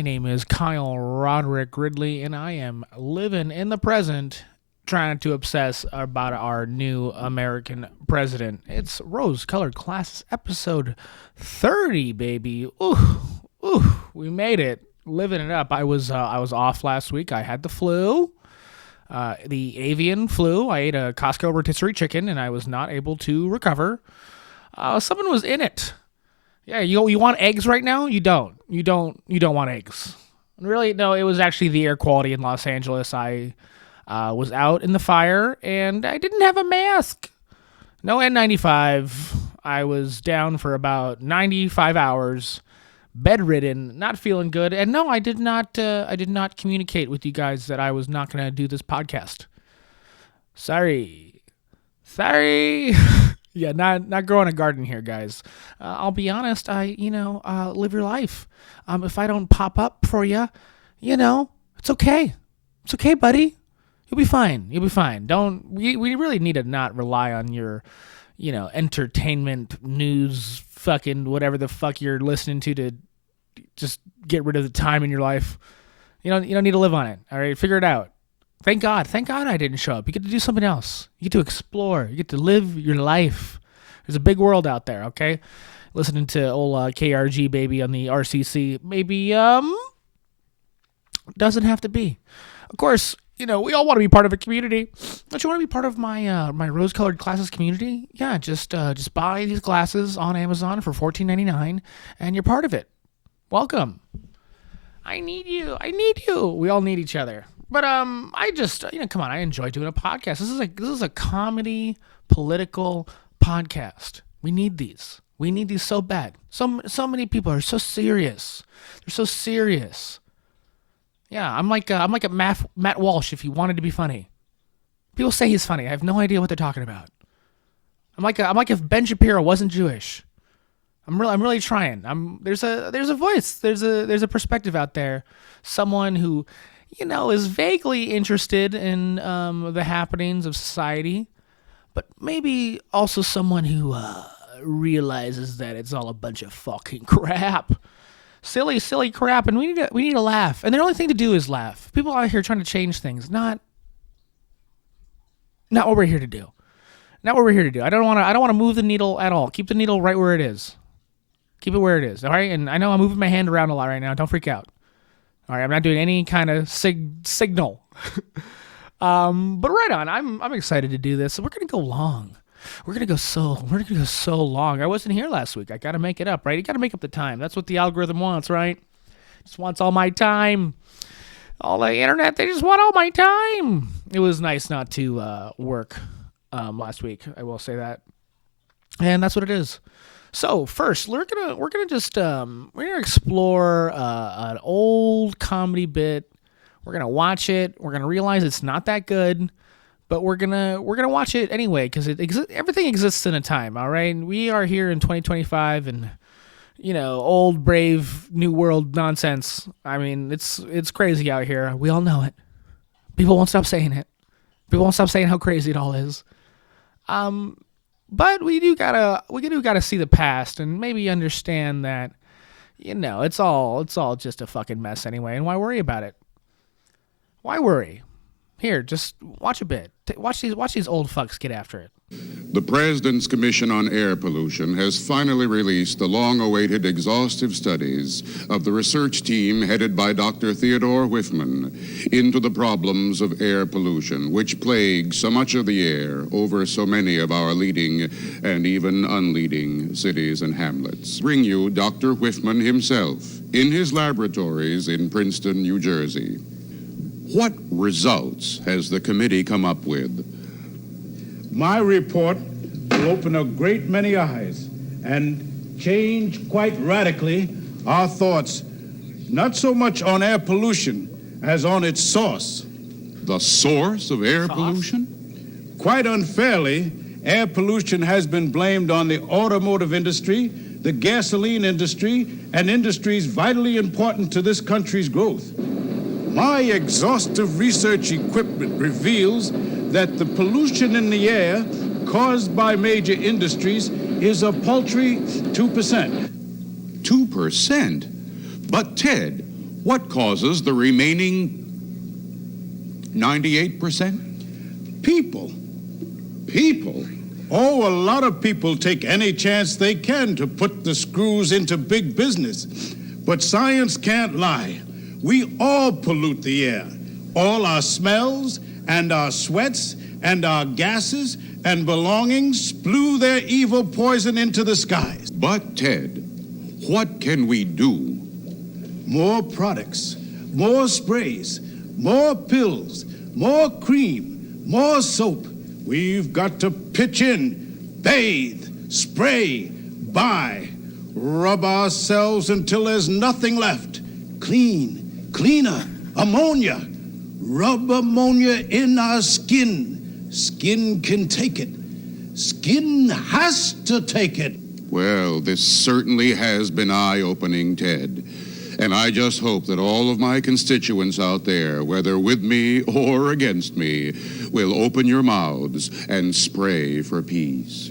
My name is Kyle Roderick Ridley, and I am living in the present trying to obsess about our new American president. It's Rose-Colored Classes episode 30, baby. Ooh, we made it. Living it up. I was off last week. I had the flu. The avian flu. I ate a Costco rotisserie chicken, and I was not able to recover. Someone was in it. Yeah, you want eggs right now? You don't want eggs. Really? No, it was actually the air quality in Los Angeles. I was out in the fire, and I didn't have a mask. No N95. I was down for about 95 hours, bedridden, not feeling good. And no, I did not communicate with you guys that I was not going to do this podcast. Sorry. Yeah, not growing a garden here, guys. I'll be honest. Live your life. If I don't pop up for you, it's okay. It's okay, buddy. You'll be fine. We really need to not rely on your, entertainment, news, fucking whatever the fuck you're listening to just get rid of the time in your life. You don't need to live on it. All right, figure it out. Thank God I didn't show up. You get to do something else. You get to explore. You get to live your life. There's a big world out there, okay? Listening to old KRG baby on the RCC maybe doesn't have to be. Of course, we all want to be part of a community. Don't you want to be part of my my Rose-Colored Classes community? Yeah, just buy these glasses on Amazon for $14.99 and you're part of it. Welcome. I need you. We all need each other. But I just come on, I enjoy doing a podcast. This is a comedy political podcast. We need these. We need these so bad. So many people are so serious. They're so serious. Yeah, I'm like a Matt Walsh if he wanted to be funny. People say he's funny. I have no idea what they're talking about. I'm like if Ben Shapiro wasn't Jewish. I'm really trying. There's a voice. There's a perspective out there. Someone who is vaguely interested in the happenings of society, but maybe also someone who realizes that it's all a bunch of fucking crap. Silly crap, and we need to laugh. And the only thing to do is laugh. People out here trying to change things, not what we're here to do. Not what we're here to do. I don't want to move the needle at all. Keep the needle right where it is. Keep it where it is, all right? And I know I'm moving my hand around a lot right now. Don't freak out. All right, I'm not doing any kind of signal. But right on. I'm excited to do this. So we're gonna go long. We're gonna go so long. I wasn't here last week. I gotta make it up, right? You gotta make up the time. That's what the algorithm wants, right? Just wants all my time. All the internet, they just want all my time. It was nice not to work last week. I will say that, and that's what it is. So first, we're gonna explore an old comedy bit. We're gonna watch it. We're gonna realize it's not that good, but we're gonna watch it anyway because everything exists in a time. All right, we are here in 2025, and old brave new world nonsense. I mean, it's crazy out here. We all know it. People won't stop saying it. People won't stop saying how crazy it all is. But we do gotta see the past and maybe understand that, it's all just a fucking mess anyway. And why worry about it? Why worry? Here, just watch a bit. Watch these old fucks get after it. The President's Commission on Air Pollution has finally released the long-awaited exhaustive studies of the research team headed by Dr. Theodore Whiffman into the problems of air pollution, which plague so much of the air over so many of our leading and even unleading cities and hamlets. Bring you Dr. Whiffman himself in his laboratories in Princeton, New Jersey. What results has the committee come up with? My report will open a great many eyes and change quite radically our thoughts, not so much on air pollution as on its source. The source of air pollution? Quite unfairly, air pollution has been blamed on the automotive industry, the gasoline industry, and industries vitally important to this country's growth. My exhaustive research equipment reveals that the pollution in the air caused by major industries is a paltry 2%. 2%? But Ted, What causes the remaining 98%? People. People. Oh, a lot of people take any chance they can to put the screws into big business. But science can't lie. We all pollute the air. All our smells and our sweats and our gases and belongings spew their evil poison into the skies. But, Ted, what can we do? More products, more sprays, more pills, more cream, more soap. We've got to pitch in, bathe, spray, buy, rub ourselves until there's nothing left. Clean, cleaner, ammonia. Rub ammonia in our skin. Skin can take it. Skin has to take it. Well, this certainly has been eye-opening, Ted. And I just hope that all of my constituents out there, whether with me or against me, will open your mouths and spray for peace.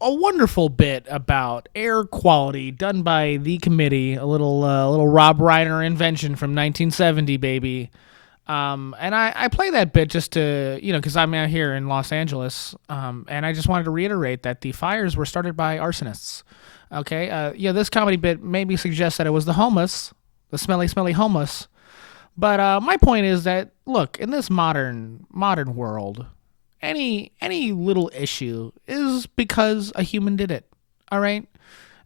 A wonderful bit about air quality done by the committee, a little Rob Reiner invention from 1970, baby. And I play that bit just to, because I'm out here in Los Angeles, and I just wanted to reiterate that the fires were started by arsonists. Okay, this comedy bit maybe suggests that it was the homeless, the smelly homeless. But my point is that, look, in this modern world, any little issue is because a human did it. All right,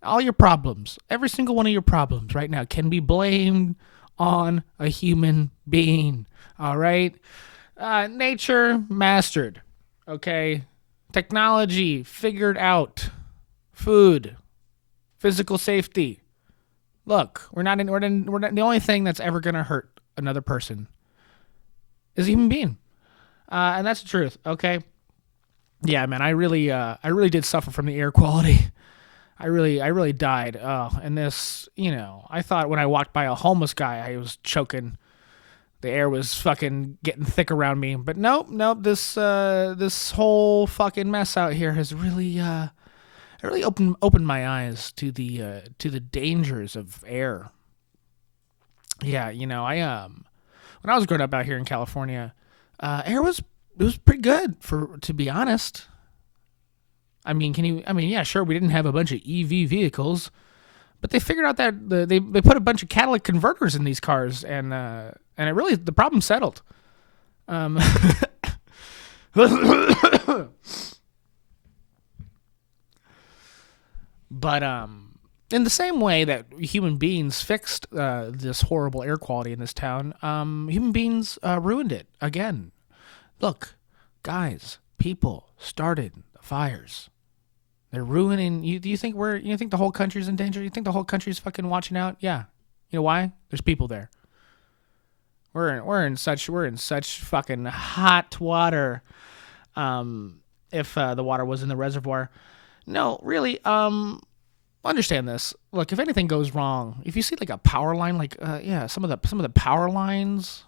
all your problems, every single one of your problems right now can be blamed on a human being. All right, nature mastered. Okay, technology figured out. Food. Physical safety. Look, we're not the only thing that's ever gonna hurt another person is a human being, and that's the truth. Okay, yeah, man, I really did suffer from the air quality. I really died. And this, I thought when I walked by a homeless guy, I was choking. The air was fucking getting thick around me, but nope. This whole fucking mess out here has really opened my eyes to the dangers of air. Yeah, when I was growing up out here in California, air was pretty good to be honest. I mean, yeah, sure, we didn't have a bunch of EV vehicles, but they figured out that they put a bunch of catalytic converters in these cars, and it really, the problem settled. But in the same way that human beings fixed this horrible air quality in this town, human beings ruined it again. Look, guys, people started the fires. They're ruining. Do you think the whole country's in danger? You think the whole country's fucking watching out? Yeah. You know why? There's people there. We're in such fucking hot water. If the water was in the reservoir. No, really, understand this. Look, if anything goes wrong, if you see like a power line, some of the power lines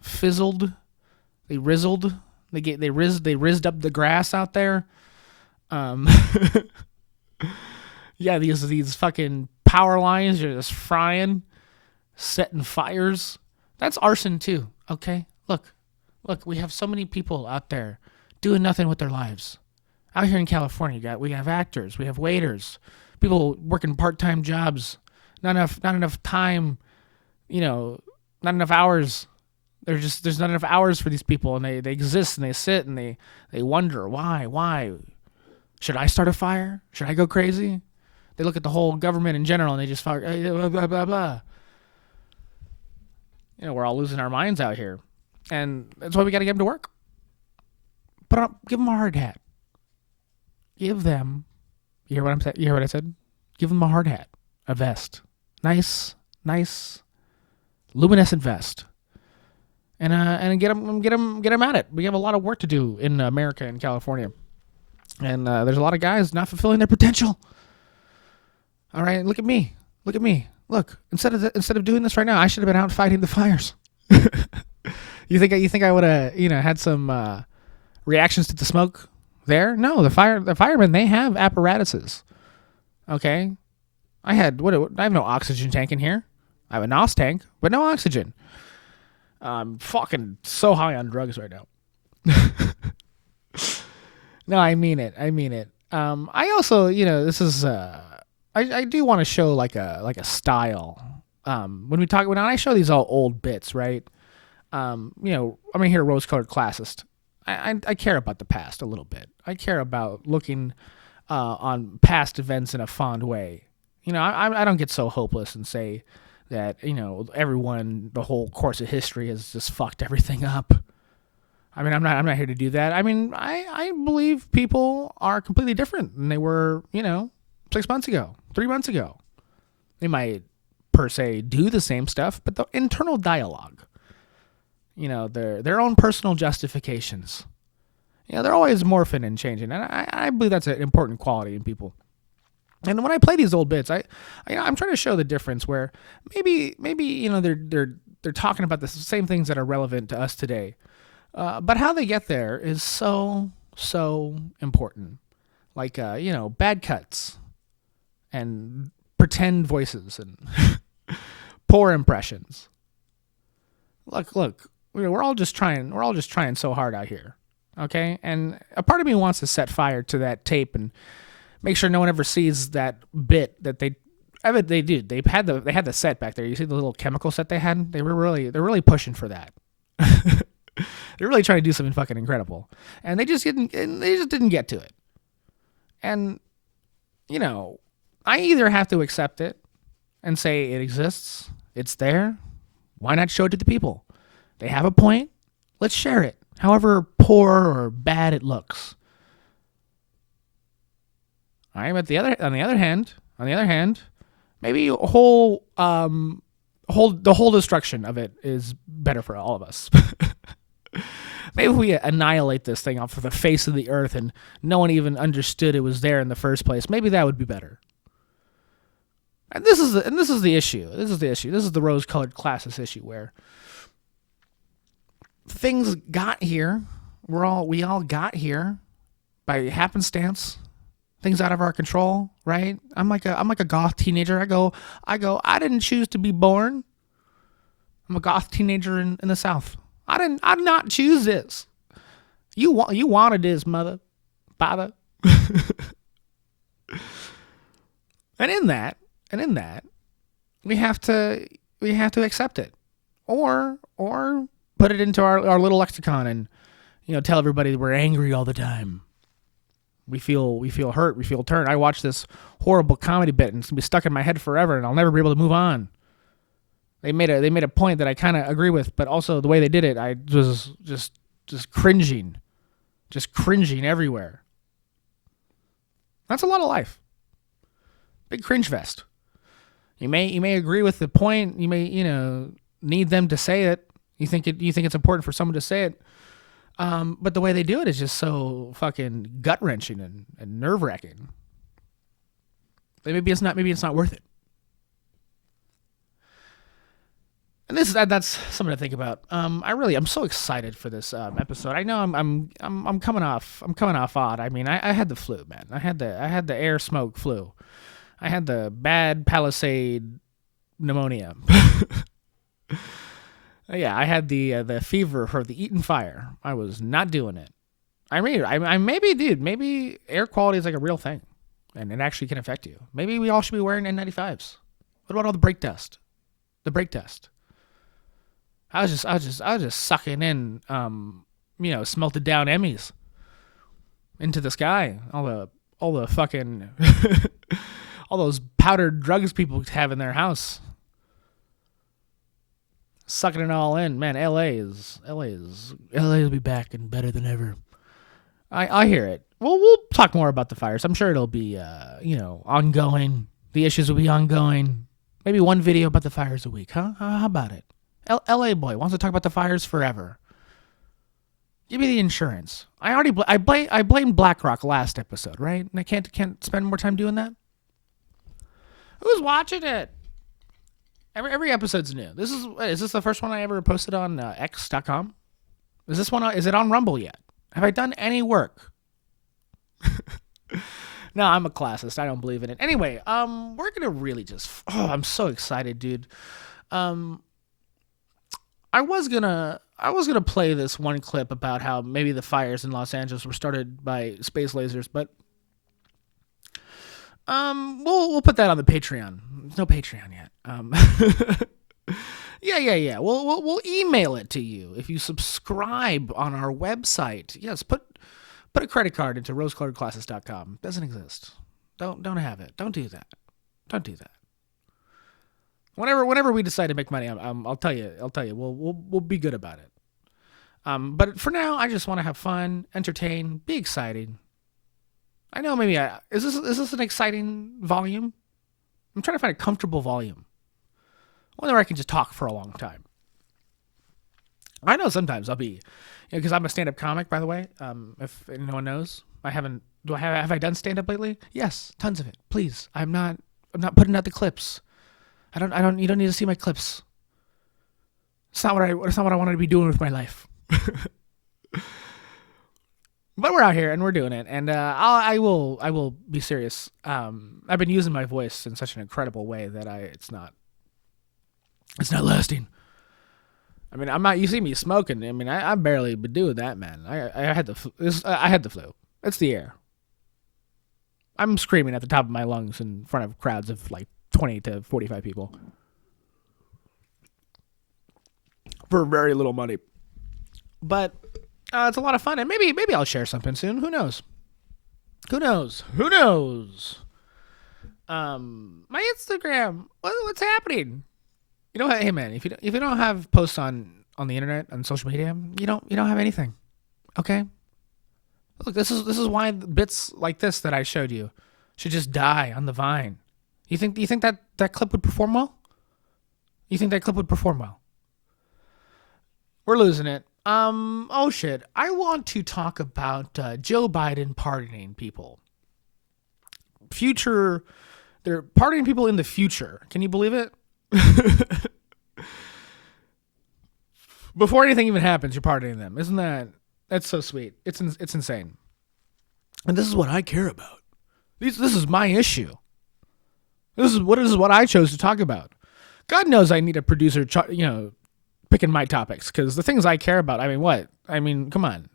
fizzled, they rizzled, they rizzed up the grass out there. Yeah, these fucking power lines are just frying, setting fires. That's arson too. Okay, look, we have so many people out there doing nothing with their lives. Out here in California, we have actors, we have waiters, people working part-time jobs, not enough time, not enough hours. There's not enough hours for these people, and they exist and they sit and they wonder why. Should I start a fire? Should I go crazy? They look at the whole government in general and they just blah blah blah blah. We're all losing our minds out here, and that's why we got to get them to work. Give them a hard hat. Give them, you hear what I'm saying? You hear what I said? Give them a hard hat, a vest, nice, luminescent vest, and get them at it. We have a lot of work to do in America and California, and there's a lot of guys not fulfilling their potential. All right, look at me. Look, instead of doing this right now, I should have been out fighting the fires. You think I would have had some reactions to the smoke? There? No, the firemen, they have apparatuses. Okay? I have no oxygen tank in here. I have a NOS tank, but no oxygen. I'm fucking so high on drugs right now. No, I mean it. I also, this is I do want to show like a style. When I show these all old bits, right? I'm here rose-colored classist. I care about the past a little bit. I care about looking on past events in a fond way. I don't get so hopeless and say that everyone, the whole course of history has just fucked everything up. I mean, I'm not here to do that. I mean, I believe people are completely different than they were 6 months ago, 3 months ago. They might per se do the same stuff, but the internal dialogue, their own personal justifications, they're always morphing and changing, and I believe that's an important quality in people. And when I play these old bits, I'm trying to show the difference where maybe they're talking about the same things that are relevant to us today, but how they get there is so important. Like bad cuts and pretend voices and poor impressions. Look, we're all just trying so hard out here, okay? And a part of me wants to set fire to that tape and make sure no one ever sees that bit that they did. They had the set back there. You see the little chemical set they had? They're really pushing for that. They're really trying to do something fucking incredible, and they just didn't get to it. And I either have to accept it and say it exists, it's there. Why not show it to the people? They have a point. Let's share it, however poor or bad it looks. All right, but on the other hand, maybe the whole destruction of it is better for all of us. Maybe if we annihilate this thing off of the face of the earth and no one even understood it was there in the first place, maybe that would be better. And this is the issue. This is the rose-colored classist issue where things got here. We all got here by happenstance. Things out of our control, right? I'm like a goth teenager. I go. I didn't choose to be born. I'm a goth teenager in the South. I did not choose this. You wanted this, mother, father. And in that, we have to accept it, or put it into our little lexicon and tell everybody we're angry all the time. We feel hurt. We feel turned. I watched this horrible comedy bit and it's gonna be stuck in my head forever, and I'll never be able to move on. They made a point that I kind of agree with, but also the way they did it, I was just cringing everywhere. That's a lot of life. Big cringe fest. You may agree with the point. You may need them to say it. You think it's important for someone to say it. But the way they do it is just so fucking gut wrenching and nerve wracking. Maybe it's not worth it. And that's something to think about. I'm so excited for this episode. I know I'm coming off odd. I mean, I had the flu, man. I had the air smoke flu. I had the bad Palisade pneumonia. Yeah, I had the fever for the Eaton fire. I was not doing it. Maybe air quality is like a real thing, and it actually can affect you. Maybe we all should be wearing N95s. What about all the brake dust? The brake dust. I was just sucking in, smelted down Emmys into the sky. All the fucking, all those powdered drugs people have in their house. Sucking it all in, man. LA will be back and better than ever. I hear it. Well, we'll talk more about the fires. I'm sure it'll be, ongoing. The issues will be ongoing. Maybe one video about the fires a week, huh? How about it? LA boy wants to talk about the fires forever. Give me the insurance. I blamed BlackRock last episode, right? And I can't spend more time doing that. Who's watching it? Every episode's new. Is this the first one I ever posted on X.com? Is it on Rumble yet? Have I done any work? No, I'm a classist. I don't believe in it. Anyway, we're gonna really just. Oh, I'm so excited, dude. I was gonna play this one clip about how maybe the fires in Los Angeles were started by space lasers, but we'll put that on the Patreon. There's no Patreon yet. Yeah. We'll email it to you if you subscribe on our website. Yes, put a credit card into rosecoloredclasses.com. Doesn't exist. Don't have it. Don't do that. Don't do that. Whenever we decide to make money, I'll tell you. We'll be good about it. But for now, I just want to have fun, entertain, be exciting. I know maybe is this an exciting volume? I'm trying to find a comfortable volume, one where I can just talk for a long time. I know sometimes I'll be, because I'm a stand-up comic, by the way. If no one knows, have I done stand-up lately? Yes, tons of it. Please, I'm not putting out the clips. You don't need to see my clips. It's not what I wanted to be doing with my life. But we're out here and we're doing it, and I will be serious. I've been using my voice in such an incredible way that it's not lasting. I mean, I'm not. You see me smoking. I mean, I barely been doing that, man. I had the flu. It's the air. I'm screaming at the top of my lungs in front of crowds of like 20 to 45 people for very little money. But it's a lot of fun, and maybe I'll share something soon. Who knows? My Instagram. What's happening? You know what? Hey man, if you don't have posts on the internet, on social media, you don't have anything. Okay? Look, this is why bits like this that I showed you should just die on the vine. You think that clip would perform well? You think that clip would perform well? We're losing it. Oh shit. I want to talk about Joe Biden pardoning people. They're pardoning people in the future. Can you believe it? Before anything even happens, you're pardoning them. That's so sweet. It's insane. And this is what I care about. This is my issue. This is what I chose to talk about. God knows I need a producer, picking my topics, because the things I care about. I mean, what? I mean, come on,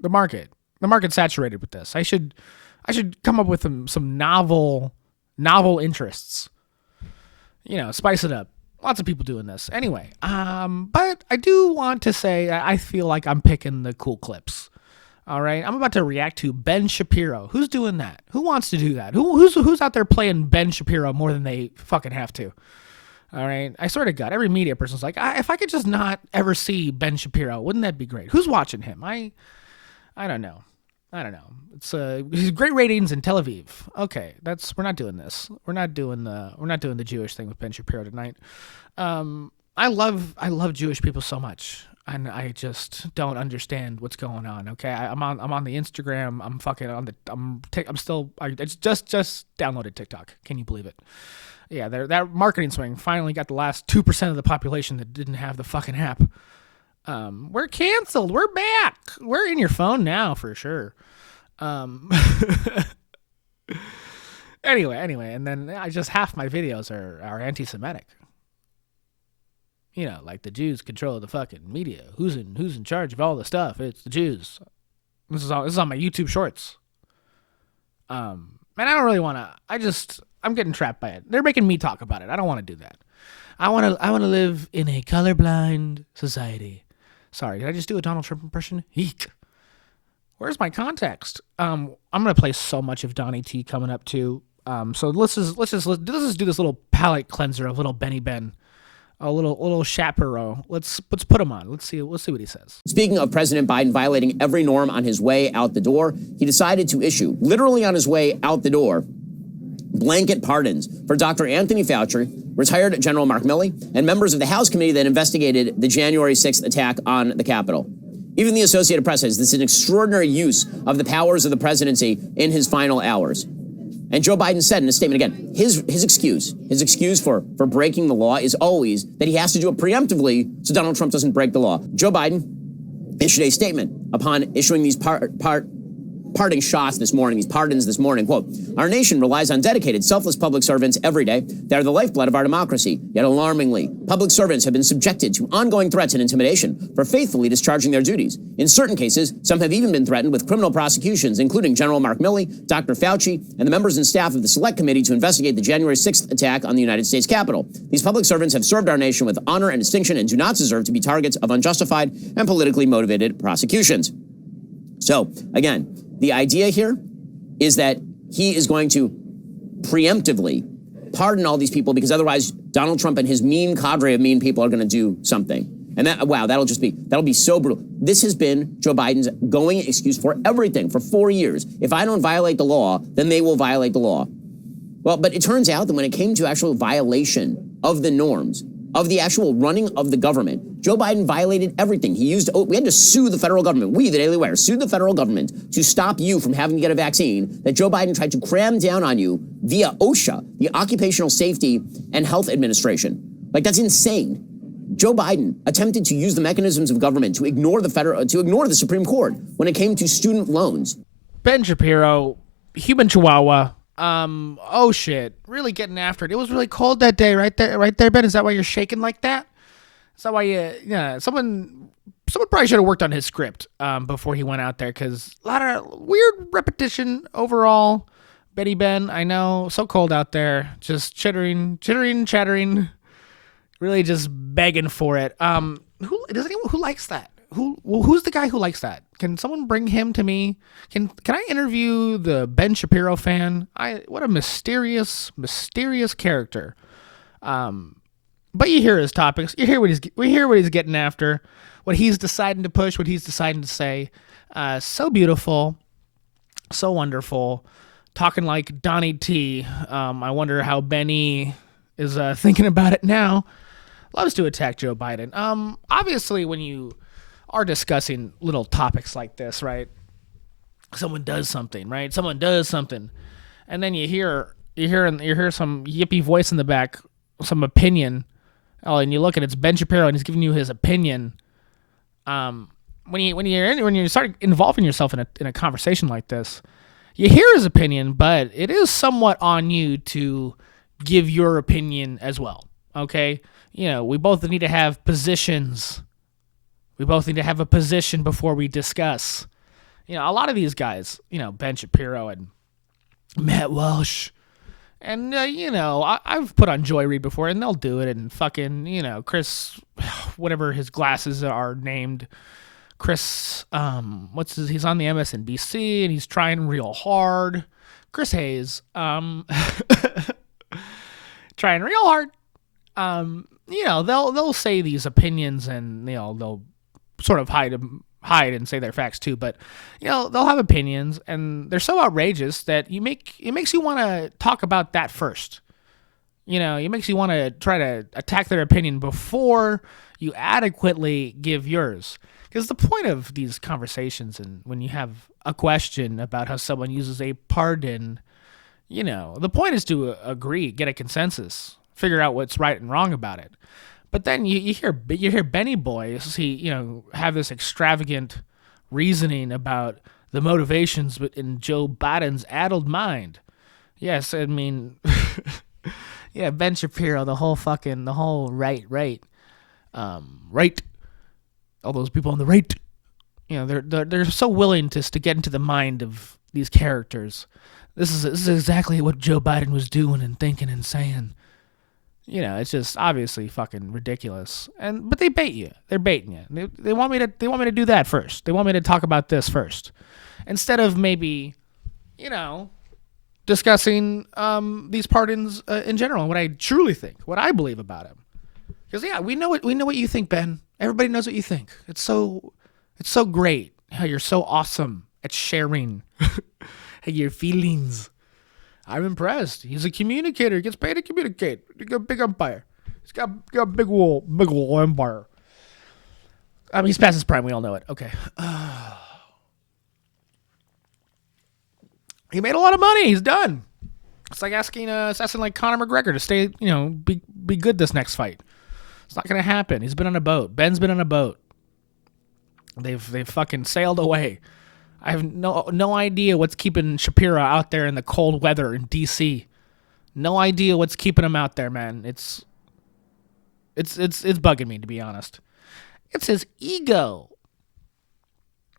the market's saturated with this. I should come up with some novel interests. Spice it up. Lots of people doing this. Anyway, but I do want to say I feel like I'm picking the cool clips. All right, I'm about to react to Ben Shapiro. Who's doing that? Who wants to do that? Who's out there playing Ben Shapiro more than they fucking have to? All right, I swear to God, every media person's like, if I could just not ever see Ben Shapiro, wouldn't that be great? Who's watching him? I don't know. It's he's great ratings in Tel Aviv. Okay, we're not doing this. We're not doing the Jewish thing with Ben Shapiro tonight. I love Jewish people so much, and I just don't understand what's going on. Okay, I'm on the Instagram. I'm fucking on the. I just downloaded TikTok. Can you believe it? Yeah, that marketing swing finally got the last 2% of the population that didn't have the fucking app. We're canceled. We're back. We're in your phone now for sure. Anyway, and then just half my videos are anti-Semitic. Like the Jews control the fucking media. Who's in charge of all the stuff? It's the Jews. This is on my YouTube Shorts. And I don't really want to. I'm getting trapped by it. They're making me talk about it. I don't want to do that. I want to live in a colorblind society. Sorry, did I just do a Donald Trump impression? Eek. Where's my context? I'm gonna play so much of Donny T coming up too. So let's just do this little palate cleanser of little Benny Ben, a little Shapiro. Let's put him on. Let's see what he says. Speaking of President Biden violating every norm on his way out the door, he decided to issue, literally on his way out the door, blanket pardons for Dr. Anthony Fauci, retired General Mark Milley, and members of the House committee that investigated the January 6th attack on the Capitol. Even the Associated Press says this is an extraordinary use of the powers of the presidency in his final hours. And Joe Biden said in a statement again, his excuse for breaking the law is always that he has to do it preemptively so Donald Trump doesn't break the law. Joe Biden issued a statement upon issuing these parting shots this morning, these pardons this morning. Quote, our nation relies on dedicated, selfless public servants every day. They are the lifeblood of our democracy. Yet alarmingly, public servants have been subjected to ongoing threats and intimidation for faithfully discharging their duties. In certain cases, some have even been threatened with criminal prosecutions, including General Mark Milley, Dr. Fauci, and the members and staff of the Select Committee to investigate the January 6th attack on the United States Capitol. These public servants have served our nation with honor and distinction and do not deserve to be targets of unjustified and politically motivated prosecutions. So, again, the idea here is that he is going to preemptively pardon all these people because otherwise Donald Trump and his mean cadre of mean people are going to do something. And that'll be so brutal. This has been Joe Biden's going excuse for everything for 4 years. If I don't violate the law, then they will violate the law. Well, but it turns out that when it came to actual violation of the norms, of the actual running of the government, Joe Biden violated everything. We had to sue the federal government. We, the Daily Wire, sued the federal government to stop you from having to get a vaccine that Joe Biden tried to cram down on you via OSHA, the Occupational Safety and Health Administration. Like, that's insane. Joe Biden attempted to use the mechanisms of government to ignore the Supreme Court when it came to student loans. Ben Shapiro, human chihuahua. Oh shit, really getting after it. It was really cold that day, right there, Ben. Is that why you're shaking like that? Is that why someone probably should have worked on his script before he went out there, because a lot of weird repetition overall. Benny Ben, I know, so cold out there, just chattering, really just begging for it. Who likes that? Who's the guy who likes that? Can someone bring him to me? Can I interview the Ben Shapiro fan? What a mysterious character. But you hear his topics. We hear what he's getting after, what he's deciding to push, what he's deciding to say. So beautiful, so wonderful. Talking like Donny T. I wonder how Benny is thinking about it now. Loves to attack Joe Biden. Obviously, when you are discussing little topics like this, right? Someone does something, right? Someone does something, and then you hear some yippy voice in the back, some opinion. Oh, and you look and it's Ben Shapiro, and he's giving you his opinion. When you start involving yourself in a conversation like this, you hear his opinion, but it is somewhat on you to give your opinion as well. Okay, we both need to have positions. We both need to have a position before we discuss. A lot of these guys, Ben Shapiro and Matt Walsh, and, I've put on Joy Reid before, and they'll do it, and fucking, Chris, whatever his glasses are named, Chris, he's on the MSNBC, and he's trying real hard. Chris Hayes, trying real hard. They'll say these opinions, and, they'll sort of hide and say their facts too, but they'll have opinions, and they're so outrageous that it makes you want to talk about that first. It makes you want to try to attack their opinion before you adequately give yours. Because the point of these conversations, and when you have a question about how someone uses a pardon, the point is to agree, get a consensus, figure out what's right and wrong about it. But then you hear Benny Boy, have this extravagant reasoning about the motivations in Joe Biden's addled mind. Yes, I mean, yeah, Ben Shapiro, the whole right. All those people on the right, they're so willing to get into the mind of these characters. This is exactly what Joe Biden was doing and thinking and saying. It's just obviously fucking ridiculous. But they bait you. They're baiting you. They want me to do that first. They want me to talk about this first, instead of maybe, discussing these pardons in general, and what I truly think, what I believe about him. Because we know what you think, Ben. Everybody knows what you think. It's so great how you're so awesome at sharing your feelings. I'm impressed. He's a communicator. He gets paid to communicate. He's got a big empire. He's got a big old empire. I mean, he's past his prime. We all know it. Okay. He made a lot of money. He's done. It's like asking like Conor McGregor to stay, be good this next fight. It's not going to happen. He's been on a boat. Ben's been on a boat. They've fucking sailed away. I have no idea what's keeping Shapiro out there in the cold weather in D.C. No idea what's keeping him out there, man. It's bugging me, to be honest. It's his ego,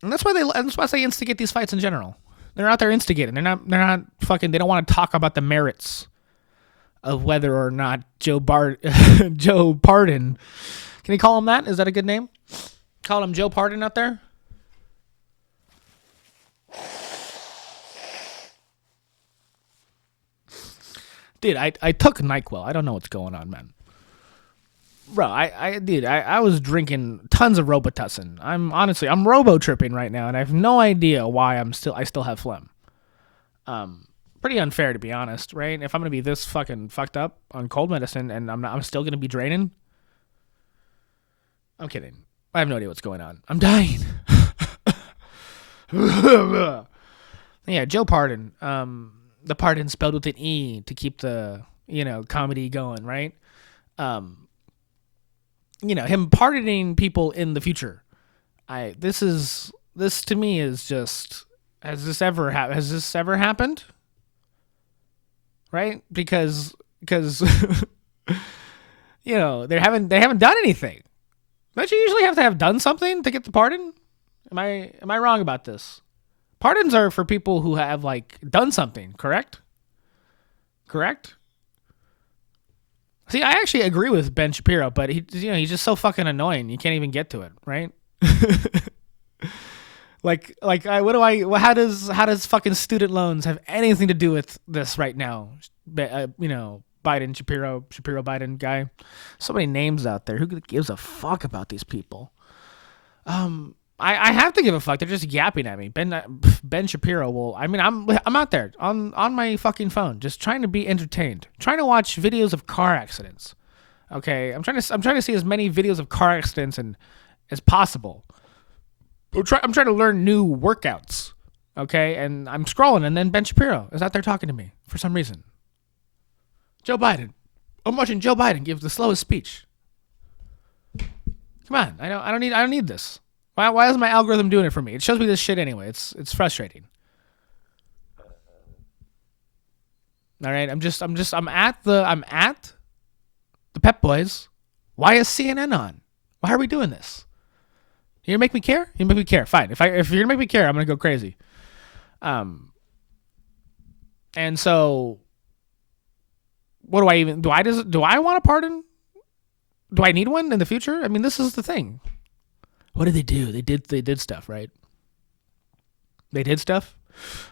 and that's why they instigate these fights in general. They're out there instigating. They're not fucking. They don't want to talk about the merits of whether or not Joe Pardon. Can you call him that? Is that a good name? Call him Joe Pardon out there. Dude, I took NyQuil. I don't know what's going on, man. Bro, I was drinking tons of Robitussin. I'm robo-tripping right now, and I have no idea why I still have phlegm. Pretty unfair, to be honest, right? If I'm gonna be this fucking fucked up on cold medicine and I'm still gonna be draining. I'm kidding. I have no idea what's going on. I'm dying. Yeah, Joe Pardon. The pardon spelled with an E to keep the, comedy going, right? Him pardoning people in the future. This to me is just, has this ever happened? Right? Because they haven't done anything. Don't you usually have to have done something to get the pardon? Am I wrong about this? Pardons are for people who have done something, correct? Correct? See, I actually agree with Ben Shapiro, but he's just so fucking annoying. You can't even get to it, right? How does fucking student loans have anything to do with this right now? Biden, Shapiro, Biden guy. So many names out there. Who gives a fuck about these people? I have to give a fuck. They're just yapping at me. Ben Shapiro will. I'm out there on my fucking phone, just trying to be entertained, trying to watch videos of car accidents. Okay, I'm trying to see as many videos of car accidents as possible. I'm trying to learn new workouts. Okay, and I'm scrolling, and then Ben Shapiro is out there talking to me for some reason. Joe Biden. I'm watching Joe Biden give the slowest speech. Come on, I don't need this. Why is my algorithm doing it for me? It shows me this shit anyway. It's frustrating. All right, I'm at the Pep Boys. Why is CNN on? Why are we doing this? You gonna make me care? You make me care. Fine. If you're gonna make me care, I'm gonna go crazy. And so, what do I want a pardon? Do I need one in the future? I mean, this is the thing. What did they do? They did stuff, right? They did stuff.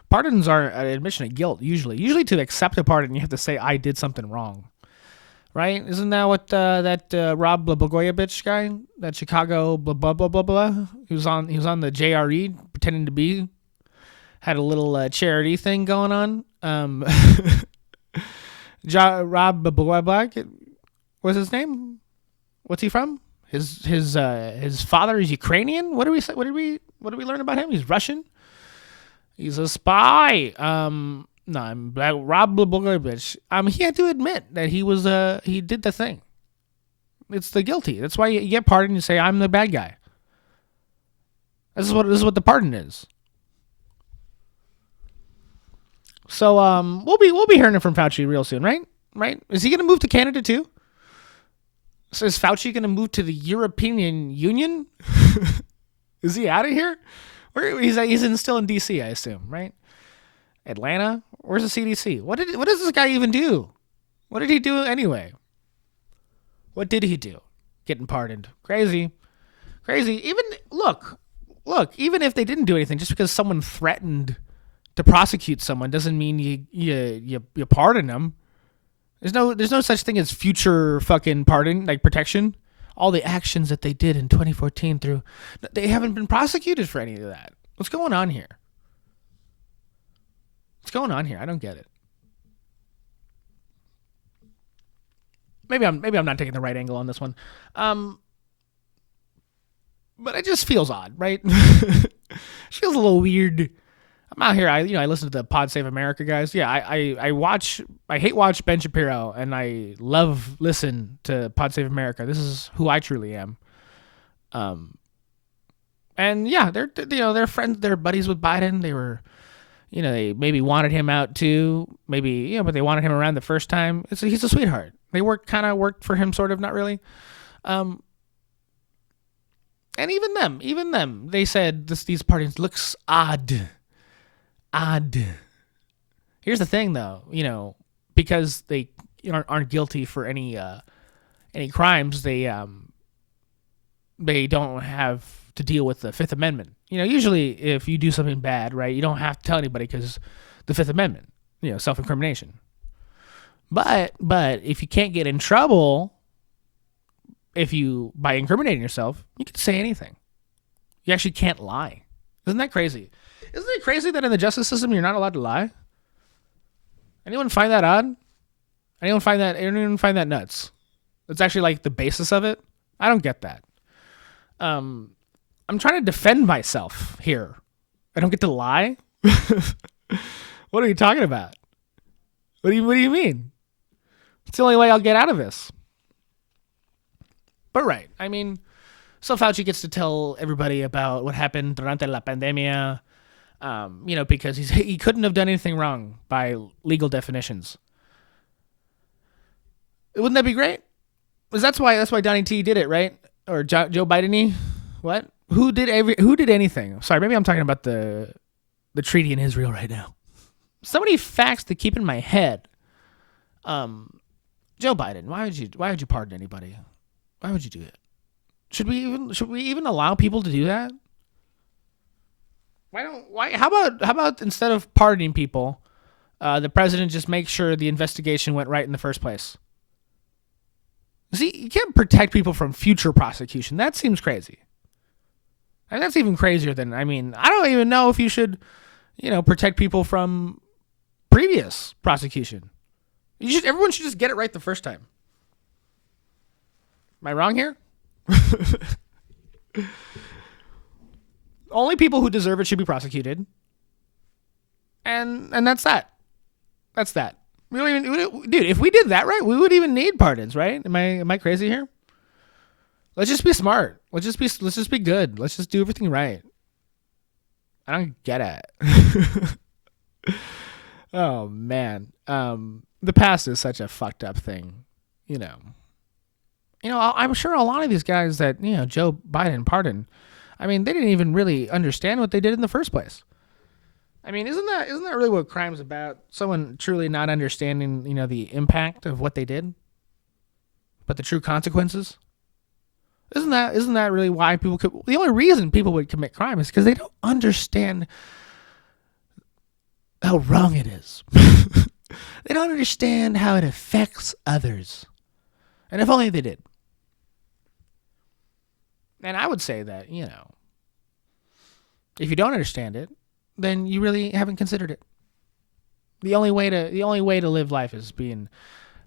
Pardons are an admission of guilt. Usually to accept a pardon, you have to say I did something wrong, right? Isn't that what that Rob Blagojevich guy, that Chicago blah blah blah blah blah? He was on the JRE pretending to be, had a little charity thing going on. Rob Blagojevich, what's his name? What's he from? His father is Ukrainian. What did we learn about him? He's Russian. He's a spy. Rob Blagojevich. He had to admit that he did the thing. It's the guilty. That's why you get pardoned. You say I'm the bad guy. This is what the pardon is. So we'll be hearing it from Fauci real soon, right? Right? Is he gonna move to Canada too? So is Fauci going to move to the European Union? Is he out of here? He's still in D.C., I assume, right? Atlanta? Where's the CDC? What does this guy even do? What did he do anyway? What did he do? Getting pardoned. Crazy. Even even if they didn't do anything, just because someone threatened to prosecute someone doesn't mean you pardon them. There's no such thing as future fucking pardon, protection. All the actions that they did in 2014 they haven't been prosecuted for any of that. What's going on here? I don't get it. Maybe I'm not taking the right angle on this one. But it just feels odd, right? It feels a little weird. I'm out here. I listen to the Pod Save America guys. Yeah, I hate watch Ben Shapiro, and I listen to Pod Save America. This is who I truly am. And yeah, they're friends, they're buddies with Biden. They were, they maybe wanted him out too, maybe, but they wanted him around the first time. He's a sweetheart. They worked for him, sort of, not really. And even them, they said these pardons looks odd. Here's the thing, though, because they aren't guilty for any crimes, they don't have to deal with the Fifth Amendment. Usually if you do something bad, right, you don't have to tell anybody because the Fifth Amendment, self-incrimination. But if you can't get in trouble, by incriminating yourself, you can say anything. You actually can't lie. Isn't that crazy? Isn't it crazy that in the justice system you're not allowed to lie? Anyone find that odd? Anyone find that nuts? That's actually like the basis of it. I don't get that. I'm trying to defend myself here. I don't get to lie. What are you talking about? What do you mean? It's the only way I'll get out of this. But right, I mean, so Fauci gets to tell everybody about what happened durante la pandemia, because he couldn't have done anything wrong by legal definitions. Wouldn't that be great? Because that's why Donny T did it, right? Or Joe Biden-y? What? Who did anything? Sorry, maybe I'm talking about the treaty in Israel right now. So many facts to keep in my head. Joe Biden, why would you pardon anybody? Why would you do it? Should we even allow people to do that? How about instead of pardoning people, the president just makes sure the investigation went right in the first place? See, you can't protect people from future prosecution. That seems crazy. And that's even crazier than, I don't even know if you should, protect people from previous prosecution. Everyone should just get it right the first time. Am I wrong here? Only people who deserve it should be prosecuted. And that's that. That's that. We don't even, dude, if we did that right, we wouldn't even need pardons, right? Am I crazy here? Let's just be smart. Let's just be good. Let's just do everything right. I don't get it. Oh man. The past is such a fucked up thing, I'm sure a lot of these guys that, Joe Biden pardoned, they didn't even really understand what they did in the first place. Isn't that really what crime's about? Someone truly not understanding, the impact of what they did, but the true consequences. Isn't that really why the only reason people would commit crime is because they don't understand how wrong it is. They don't understand how it affects others. And if only they did. And I would say that, if you don't understand it, then you really haven't considered it. The only way to live life is being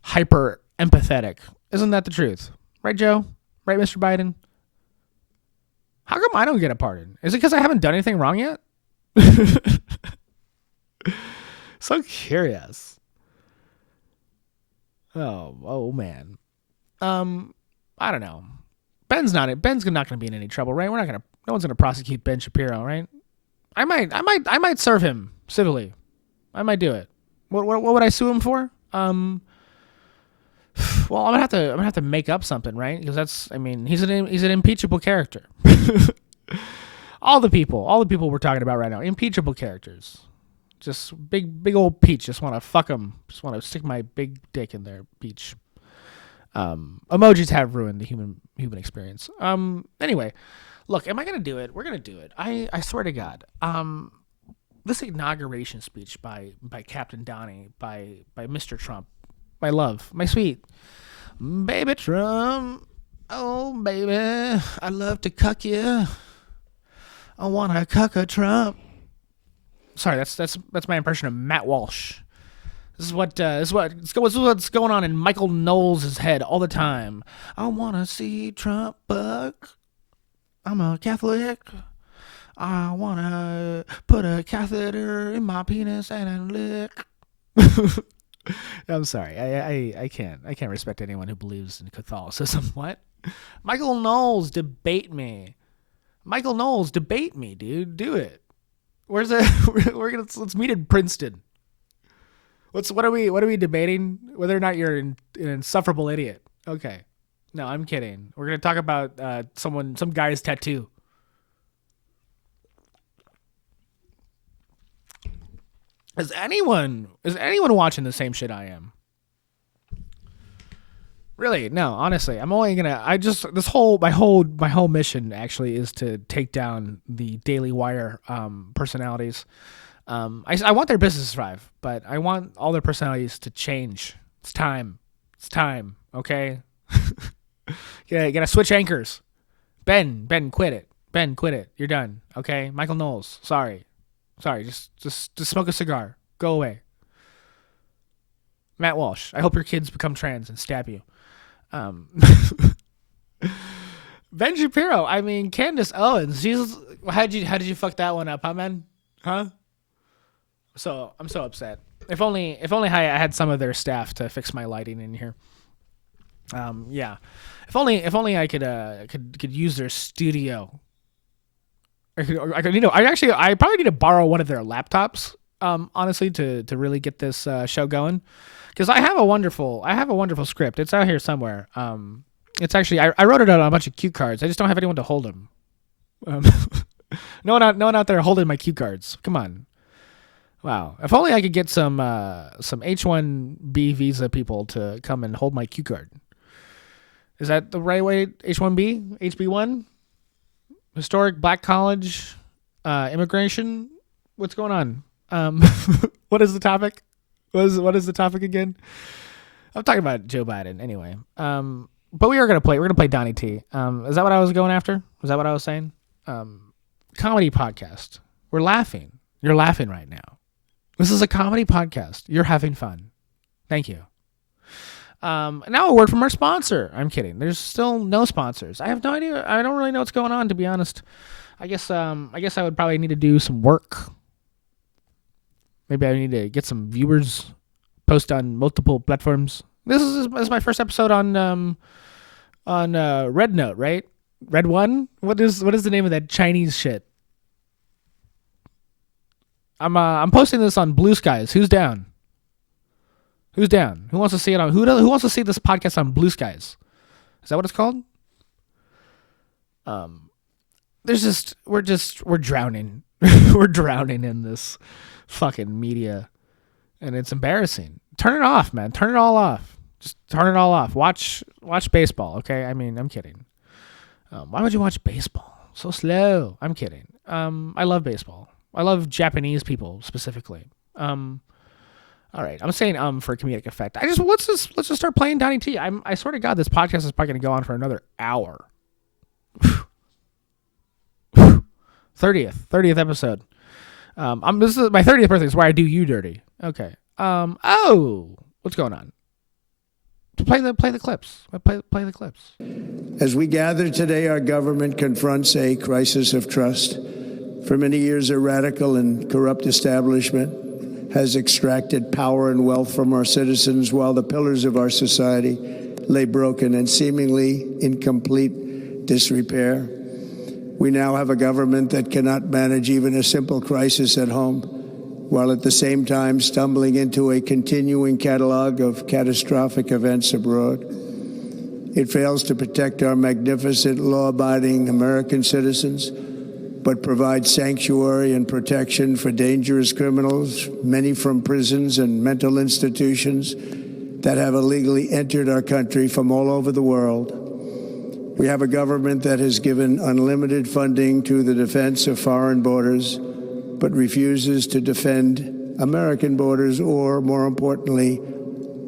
hyper empathetic. Isn't that the truth? Right, Joe? Right, Mr. Biden? How come I don't get a pardon? Is it because I haven't done anything wrong yet? So curious. Oh man. I don't know. Ben's not going to be in any trouble, right? No one's going to prosecute Ben Shapiro, right? I might serve him civilly. I might do it. What would I sue him for? Well, I'm gonna have to make up something, right? Because he's an impeachable character. all the people we're talking about right now, impeachable characters. Just big old Peach. Just want to fuck them. Just want to stick my big dick in their Peach. Emojis have ruined the human experience. Anyway, look, am I gonna do it? We're gonna do it. I swear to God. This inauguration speech by Captain Donny, by Mr. Trump, my love, my sweet baby Trump. Oh baby, I love to cuck you. I wanna cuck a Trump. Sorry, that's my impression of Matt Walsh. This is what's going on in Michael Knowles' head all the time. I wanna see Trump buck. I'm a Catholic. I wanna put a catheter in my penis and lick. I'm sorry. I can't respect anyone who believes in Catholicism. What? Michael Knowles, debate me. Michael Knowles, debate me, dude. Do it. Where's the? Let's meet in Princeton. What are we debating? Whether or not you're an insufferable idiot. Okay. No, I'm kidding. We're gonna talk about some guy's tattoo. Is anyone watching the same shit I am? Really? No, honestly, I'm only gonna. My whole mission actually is to take down the Daily Wire personalities. I want their business to thrive, but I want all their personalities to change. It's time. Okay. Yeah, gotta switch anchors. Ben, quit it. Ben, quit it. You're done. Okay. Michael Knowles, sorry. Just smoke a cigar. Go away. Matt Walsh, I hope your kids become trans and stab you. Ben Shapiro, I mean Candace Owens. How did you fuck that one up, huh, man? Huh? So I'm so upset. If only I had some of their staff to fix my lighting in here. Yeah. If only I could use their studio. I probably need to borrow one of their laptops. Honestly, to really get this show going, because I have a wonderful script. It's out here somewhere. It's actually I wrote it out on a bunch of cue cards. I just don't have anyone to hold them. No one out there holding my cue cards. Come on. Wow. If only I could get some H-1B visa people to come and hold my cue card. Is that the right way? H-1B? HB1? Historic Black College? Immigration? What's going on? What is the topic? What is the topic again? I'm talking about Joe Biden anyway. But we're gonna play Donny T. Is that what I was going after? Was that what I was saying? Comedy podcast. We're laughing. You're laughing right now. This is a comedy podcast. You're having fun. Thank you. Now a word from our sponsor. I'm kidding. There's still no sponsors. I have no idea. I don't really know what's going on, to be honest. I guess I would probably need to do some work. Maybe I need to get some viewers, post on multiple platforms. This is my first episode on Red Note, right? Red One? What is the name of that Chinese shit? I'm posting this on Blue Skies. Who's down? Who's down? Who wants to see it on who wants to see this podcast on Blue Skies? Is that what it's called? We're drowning. We're drowning in this fucking media, and it's embarrassing. Turn it off, man. Turn it all off. Just turn it all off. Watch baseball, okay? I mean, I'm kidding. Why would you watch baseball? So slow. I'm kidding. I love baseball. I love Japanese people specifically. All right, I'm saying for comedic effect. Let's just start playing Donny T. I swear to God, this podcast is probably gonna go on for another hour. 30th episode. This is my 30th birthday. Is where I do you dirty. Okay. What's going on? Play the clips. Play the clips. As we gather today, our government confronts a crisis of trust. For many years, a radical and corrupt establishment has extracted power and wealth from our citizens while the pillars of our society lay broken and seemingly in complete disrepair. We now have a government that cannot manage even a simple crisis at home, while at the same time stumbling into a continuing catalog of catastrophic events abroad. It fails to protect our magnificent, law-abiding American citizens, but provides sanctuary and protection for dangerous criminals, many from prisons and mental institutions that have illegally entered our country from all over the world. We have a government that has given unlimited funding to the defense of foreign borders, but refuses to defend American borders or, more importantly,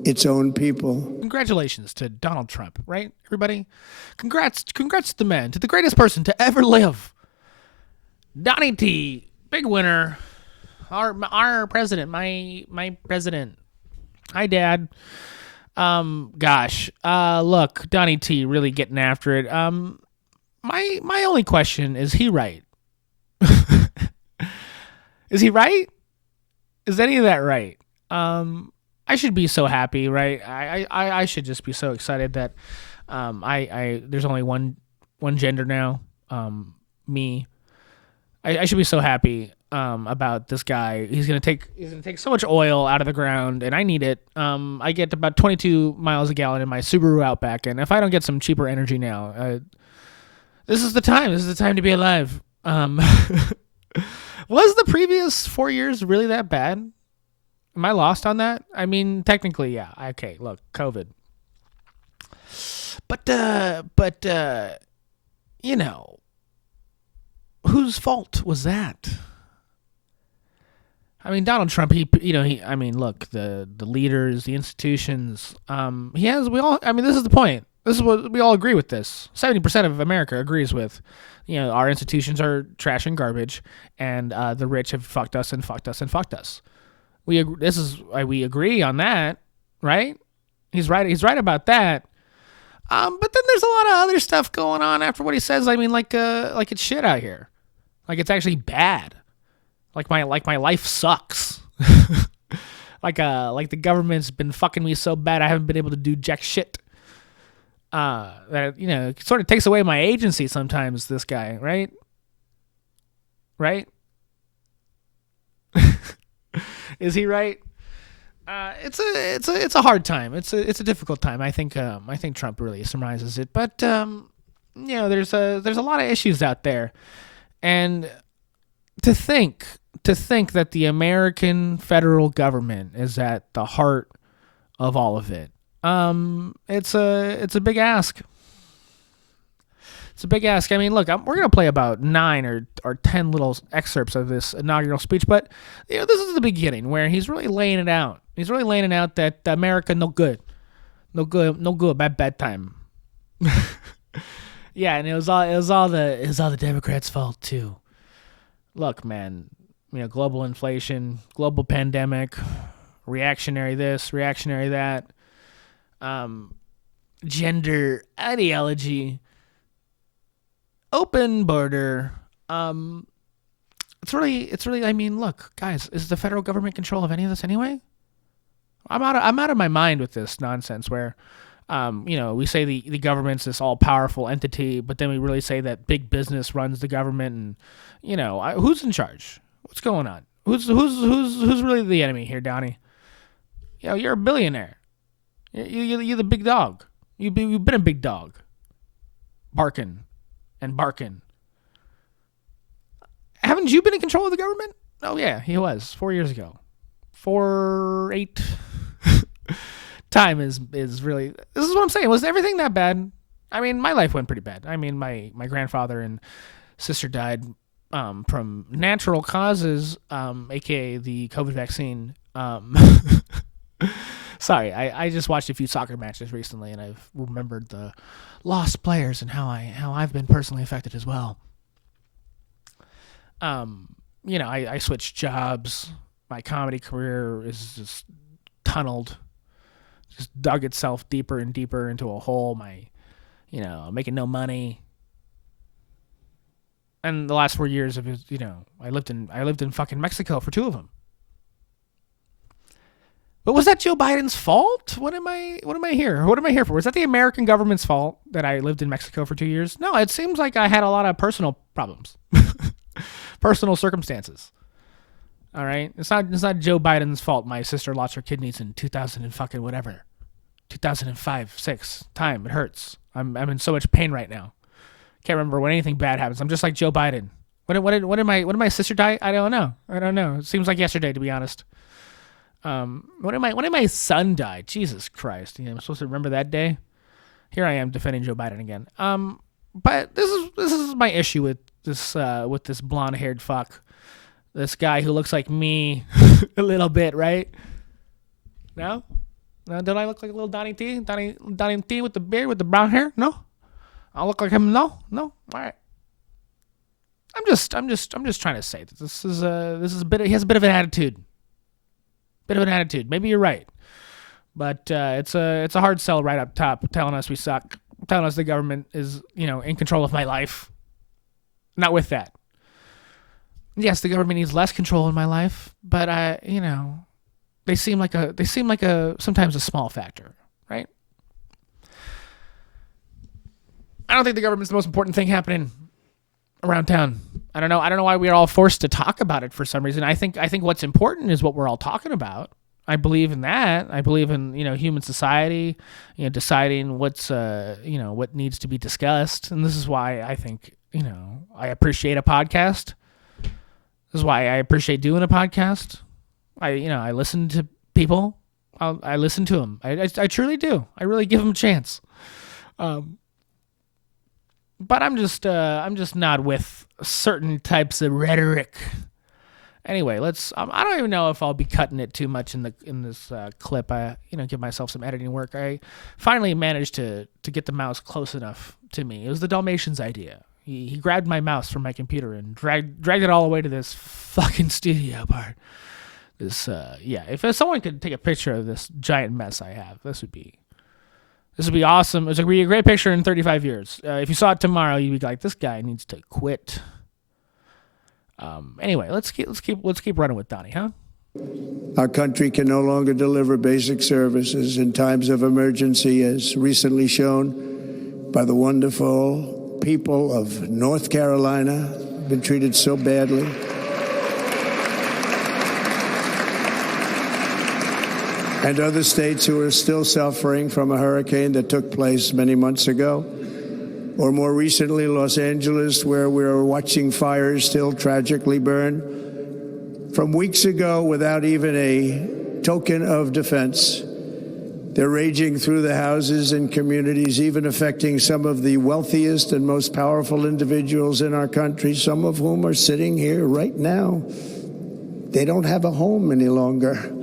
its own people. Congratulations to Donald Trump, right, everybody? Congrats to the man, to the greatest person to ever live. Donny T, big winner. Our president, my president. Hi, Dad. Look, Donny T really getting after it. My only question is he right? Is he right? Is any of that right? I should be so happy, right? I should just be so excited that there's only one gender now. me. I should be so happy about this guy. He's gonna take so much oil out of the ground, and I need it. I get about 22 miles a gallon in my Subaru Outback, and if I don't get some cheaper energy now, this is the time. This is the time to be alive. Was the previous 4 years really that bad? Am I lost on that? I mean, technically, yeah. Okay, look, COVID. But you know, whose fault was that? I mean, Donald Trump, I mean, look, the leaders, the institutions, this is the point. This is what we all agree with this. 70% of America agrees with, our institutions are trash and garbage, and the rich have fucked us and fucked us and fucked us. We agree on that, right? He's right. He's right about that. But then there's a lot of other stuff going on after what he says. I mean, like it's shit out here. Like it's actually bad. Like my life sucks. like the government's been fucking me so bad I haven't been able to do jack shit. That it sort of takes away my agency sometimes. This guy, right? Right? Is he right? It's a hard time. It's a difficult time. I think Trump really summarizes it. But there's a lot of issues out there, and to think that the American federal government is at the heart of all of it. It's a big ask. It's a big ask. I mean, look, we're going to play about 9 or 10 little excerpts of this inaugural speech, but this is the beginning where he's really laying it out. He's really laying it out that America no good, bad time. Yeah, and it was all the Democrats' fault too. Look, man, global inflation, global pandemic, reactionary this, reactionary that, gender ideology, open border. It's really. I mean, look, guys, is the federal government control of any of this anyway? I'm out of my mind with this nonsense where, we say the government's this all powerful entity, but then we really say that big business runs the government, and who's in charge? What's going on? Who's really the enemy here, Donnie? You're a billionaire. You're the big dog. You've been a big dog, barking and barking. Haven't you been in control of the government? Oh yeah, he was 4 years ago. 8 time is really. This is what I'm saying. Was everything that bad? I mean, my life went pretty bad. I mean, my grandfather and sister died from natural causes, aka the COVID vaccine. Sorry, I just watched a few soccer matches recently, and I've remembered the lost players and how I've been personally affected as well. I switched jobs. My comedy career is just tunneled, just dug itself deeper and deeper into a hole. Making no money. And the last 4 years of it, I lived in fucking Mexico for 2 of them. But was that Joe Biden's fault? What am I here? What am I here for? Was that the American government's fault that I lived in Mexico for 2 years? No, it seems like I had a lot of personal problems, personal circumstances. All right, it's not Joe Biden's fault. My sister lost her kidneys in 2000 and fucking whatever, 2005, 6. Time it hurts. I'm in so much pain right now. Can't remember when anything bad happens. I'm just like Joe Biden. When did my sister die? I don't know. It seems like yesterday, to be honest. When did my son die? Jesus Christ! I'm supposed to remember that day. Here I am defending Joe Biden again. But this is my issue with this blonde-haired fuck, this guy who looks like me a little bit, right? No, don't I look like a little Donny T? Donny T with the beard, with the brown hair? No, I look like him. No. All right. I'm just trying to say that this is a bit. He has a bit of an attitude. Maybe you're right, but it's a hard sell right up top, telling us we suck, telling us the government is in control of my life. Not with that. Yes, the government needs less control in my life, but they seem like a sometimes a small factor, right? I don't think the government's the most important thing happening. around town. I don't know why we're all forced to talk about it for some reason. I think what's important is what we're all talking about. I believe in that. I believe in, human society, deciding what's, what needs to be discussed. And this is why I think, I appreciate a podcast. This is why I appreciate doing a podcast. I listen to people. I listen to them. I truly do. I really give them a chance. But I'm just not with certain types of rhetoric. Anyway, I don't even know if I'll be cutting it too much in this clip. I give myself some editing work. I finally managed to get the mouse close enough to me. It was the Dalmatian's idea. He grabbed my mouse from my computer and dragged it all the way to this fucking studio part. If someone could take a picture of this giant mess I have, this would be awesome. It's going to be a great picture in 35 years. If you saw it tomorrow, you'd be like, this guy needs to quit. Anyway, let's keep running with Donnie, huh? Our country can no longer deliver basic services in times of emergency, as recently shown by the wonderful people of North Carolina, been treated so badly. And other states who are still suffering from a hurricane that took place many months ago. Or more recently, Los Angeles, where we're watching fires still tragically burn. From weeks ago, without even a token of defense, they're raging through the houses and communities, even affecting some of the wealthiest and most powerful individuals in our country, some of whom are sitting here right now. They don't have a home any longer.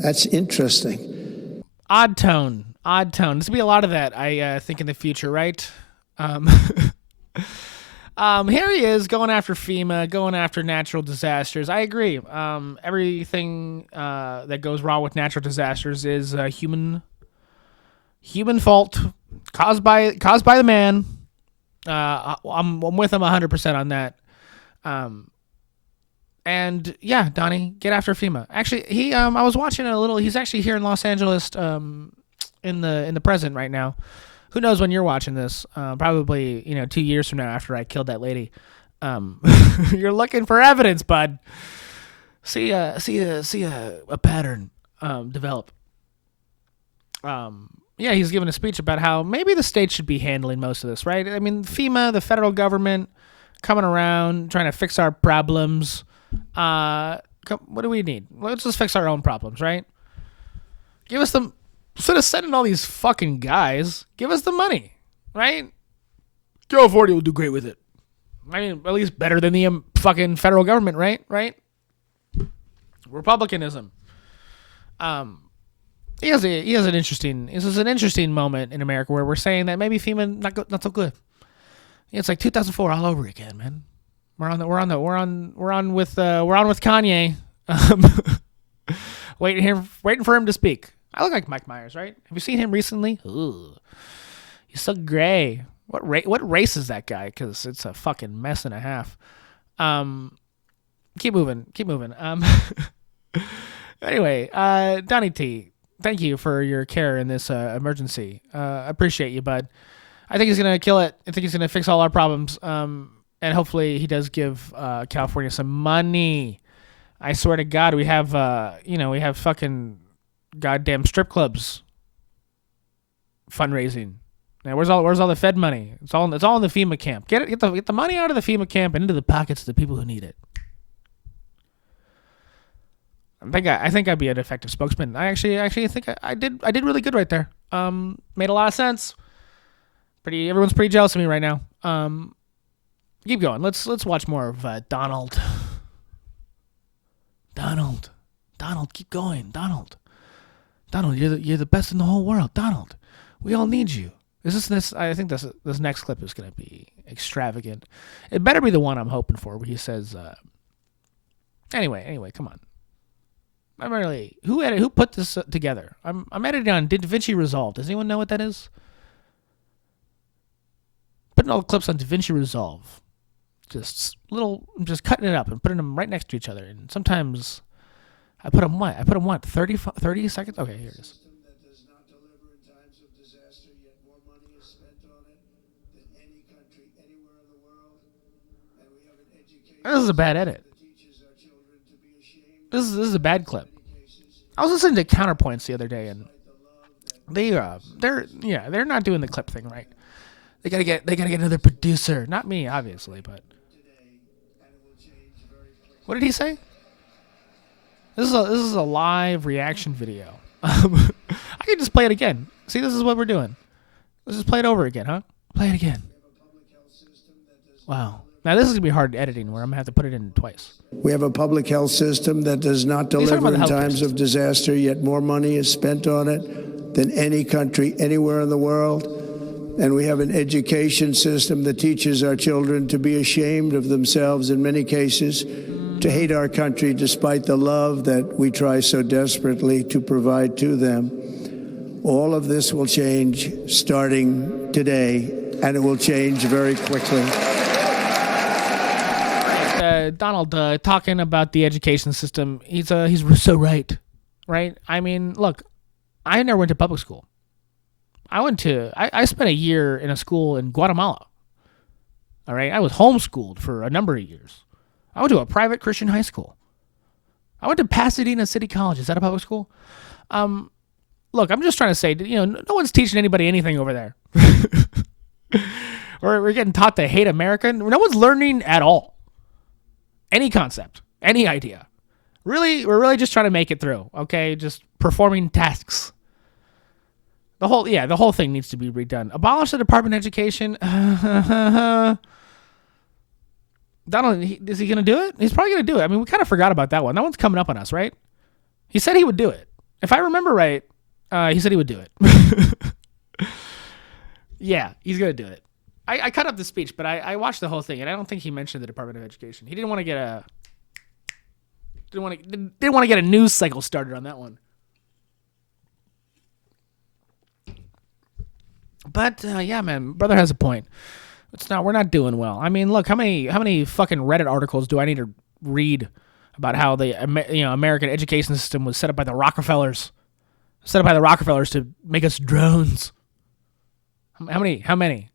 That's interesting. Odd tone. There's be a lot of that, I think, in the future, right? Here he is going after FEMA, going after natural disasters. I agree. Everything that goes wrong with natural disasters is human fault, caused by the man. I'm with him 100% on that. And yeah, Donnie, get after FEMA. Actually, I was watching a little. He's actually here in Los Angeles, in the present right now. Who knows when you're watching this? Probably 2 years from now, after I killed that lady. You're looking for evidence, bud. See a pattern develop. Yeah, he's giving a speech about how maybe the state should be handling most of this, right? I mean, FEMA, the federal government, coming around trying to fix our problems. What do we need? Let's just fix our own problems, right? Give us the, instead of sending all these fucking guys, give us the money, right? California will do great with it. I mean, at least better than the fucking federal government, right? Right? Republicanism. This is an interesting moment in America where we're saying that maybe FEMA not so good. It's like 2004 all over again, man. We're on with Kanye, waiting for him to speak. I look like Mike Myers, right? Have you seen him recently? Ooh, he's so gray. What race is that guy? Because it's a fucking mess and a half. Keep moving. Anyway, Donny T, thank you for your care in this emergency. Appreciate you, bud. I think he's gonna kill it. I think he's gonna fix all our problems. And hopefully he does give California some money. I swear to God, we have we have fucking goddamn strip clubs fundraising. Now, where's all the Fed money? It's all in the FEMA camp. Get the money out of the FEMA camp and into the pockets of the people who need it. I think I'd be an effective spokesman. I actually think I did really good right there. Made a lot of sense. Everyone's pretty jealous of me right now. Keep going. Let's watch more of Donald. Donald, keep going. Donald, you're the best in the whole world. Donald, we all need you. I think this next clip is gonna be extravagant. It better be the one I'm hoping for, where he says, Anyway, come on. Who put this together? I'm editing on DaVinci Resolve. Does anyone know what that is? Putting all the clips on DaVinci Resolve. Just cutting it up and putting them right next to each other. And sometimes I put them 30 seconds? Okay, here it is. That does not deliver in times of disaster, yet more money is spent on it than any country anywhere in the world. And This is a bad edit. This is a bad clip. I was listening to Counterpoints the other day, and they're not doing the clip thing right. They gotta get another producer. Not me, obviously, but what did he say? This is a live reaction video. I can just play it again. See, this is what we're doing. Let's just play it over again, huh? Play it again. Wow. Now this is gonna be hard editing, where I'm gonna have to put it in twice. We have a public health system that does not talking about deliver the in health times system. of disaster, yet more money is spent on it than any country anywhere in the world. And we have an education system that teaches our children to be ashamed of themselves in many cases, to hate our country despite the love that we try so desperately to provide to them. All of this will change starting today, and it will change very quickly. Donald talking about the education system. He's so right. I mean, look, I never went to public school. I spent a year in a school in Guatemala. All right, I was homeschooled for a number of years. I went to a private Christian high school. I went to Pasadena City College. Is that a public school? Look, I'm just trying to say, no one's teaching anybody anything over there. We're getting taught to hate America. No one's learning at all. Any concept, any idea. Really, we're really just trying to make it through, okay? Just performing tasks. The whole thing needs to be redone. Abolish the Department of Education. Donald, is he going to do it? He's probably going to do it. I mean, we kind of forgot about that one. That one's coming up on us, right? He said he would do it. If I remember right, he said he would do it. Yeah, he's going to do it. I cut up the speech, but I watched the whole thing, and I don't think he mentioned the Department of Education. He didn't want to get a news cycle started on that one. But yeah, man, brother has a point. We're not doing well. I mean, look, how many fucking Reddit articles do I need to read about how the American education system was set up by the Rockefellers, to make us drones? How many?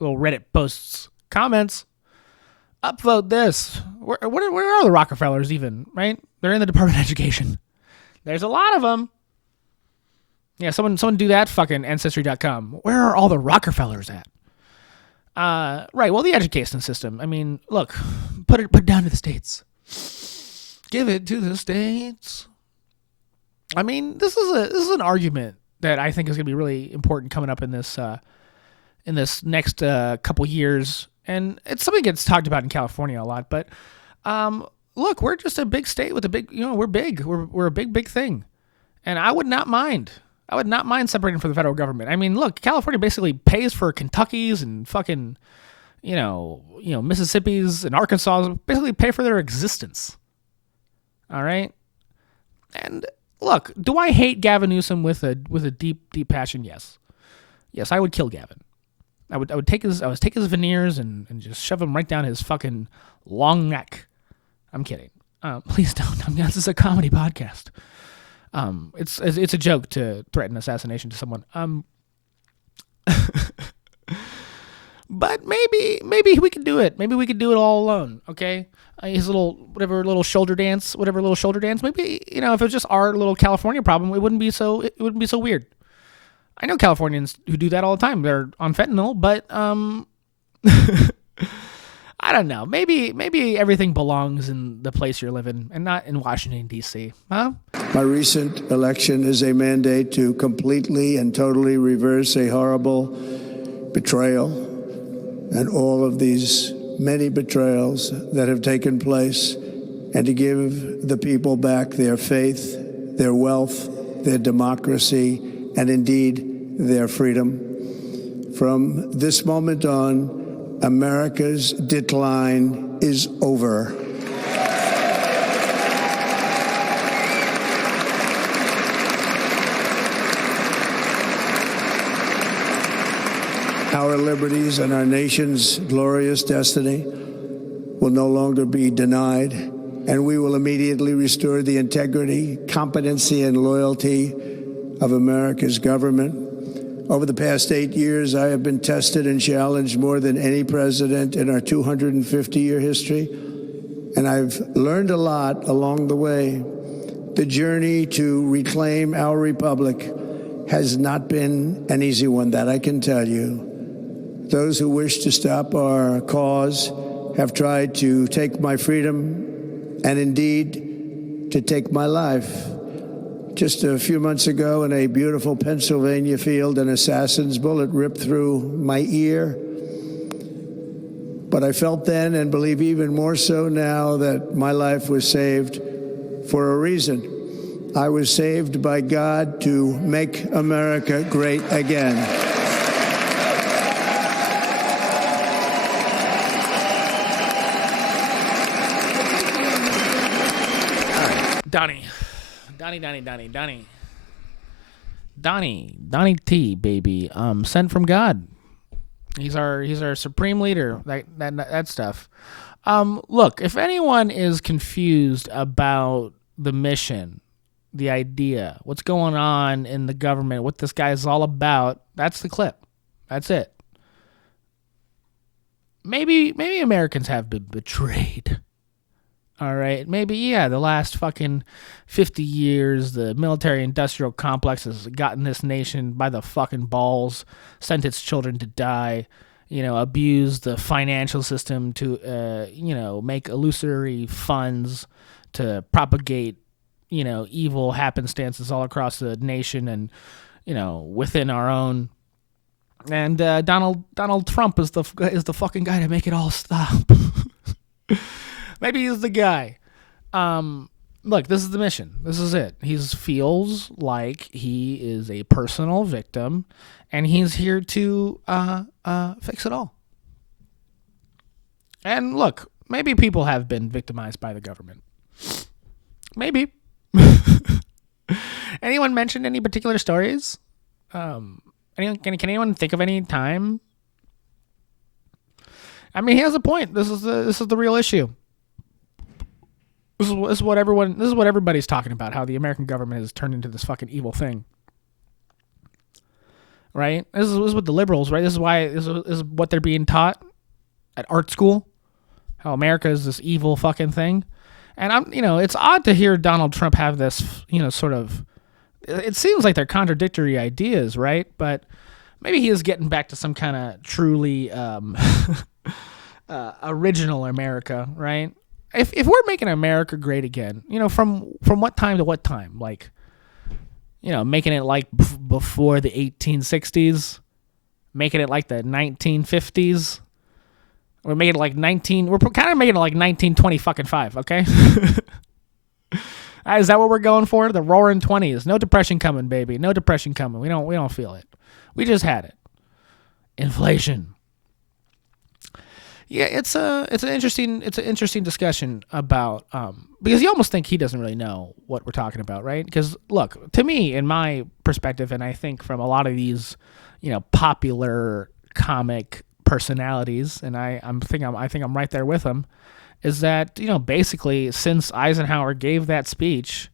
Little Reddit posts, comments, upvote this. Where are the Rockefellers even, right? They're in the Department of Education. There's a lot of them. Yeah, someone do that, fucking Ancestry.com. Where are all the Rockefellers at? Right, well, the education system. I mean, look, put it down to the states. Give it to the states. I mean, this is an argument that I think is going to be really important coming up in this next couple years, and it's something that gets talked about in California a lot. But look, we're just a big state with a big, we're big. We're a big thing, and I would not mind separating from the federal government. I mean, look, California basically pays for Kentucky's and fucking, Mississippi's and Arkansas basically pay for their existence. All right, and look, do I hate Gavin Newsom with a deep passion? Yes, I would kill Gavin. I would take his veneers and just shove them right down his fucking long neck. I'm kidding. Please don't. I mean, this is a comedy podcast. It's a joke to threaten assassination to someone. But maybe we could do it. Maybe we could do it all alone. Okay. His little shoulder dance. Maybe if it was just our little California problem, it wouldn't be so weird. I know Californians who do that all the time. They're on fentanyl, but I don't know. Maybe everything belongs in the place you're living and not in Washington, D.C. Huh? My recent election is a mandate to completely and totally reverse a horrible betrayal and all of these many betrayals that have taken place, and to give the people back their faith, their wealth, their democracy, and indeed their freedom. From this moment on, America's decline is over. Our liberties and our nation's glorious destiny will no longer be denied, and we will immediately restore the integrity, competency, and loyalty of America's government. Over the past 8 years, I have been tested and challenged more than any president in our 250-year history. and I've learned a lot along the way. The journey to reclaim our republic has not been an easy one, that I can tell you. Those who wish to stop our cause have tried to take my freedom and indeed to take my life. Just a few months ago in a beautiful Pennsylvania field, an assassin's bullet ripped through my ear. But I felt then, and believe even more so now, that my life was saved for a reason. I was saved by God to make America great again. Donny T, baby. Sent from God. He's our supreme leader. That stuff. Look, if anyone is confused about the mission, the idea, what's going on in the government, what this guy is all about, that's the clip. That's it. Maybe Americans have been betrayed. All right, maybe, yeah, the last fucking 50 years, the military-industrial complex has gotten this nation by the fucking balls, sent its children to die, abused the financial system to, make illusory funds to propagate, evil happenstances all across the nation and, within our own. And Donald Trump is the fucking guy to make it all stop. Maybe he's the guy. Look, this is the mission. This is it. He feels like he is a personal victim, and he's here to fix it all. And look, maybe people have been victimized by the government. Maybe. Anyone mention any particular stories? Can anyone think of any time? I mean, he has a point. This is the real issue. This is what everybody's talking about, how the American government has turned into this fucking evil thing. Right? This is what the liberals, right? This is what they're being taught at art school. How America is this evil fucking thing. And it's odd to hear Donald Trump have this, sort of, it seems like they're contradictory ideas, right? But maybe he is getting back to some kind of truly original America, right? If we're making America great again, from what time to what time? Like, making it like before the 1860s, making it like the 1950s, we're making it like we're kind of making it like 1920 fucking 5, okay? Is that what we're going for? The roaring 20s. No depression coming, baby. No depression coming. We don't feel it. We just had it. Inflation. Yeah, it's an interesting discussion about because you almost think he doesn't really know what we're talking about, right? Because look, to me, in my perspective, and I think from a lot of these, popular comic personalities, and I think I'm right there with them, is that basically since Eisenhower gave that speech,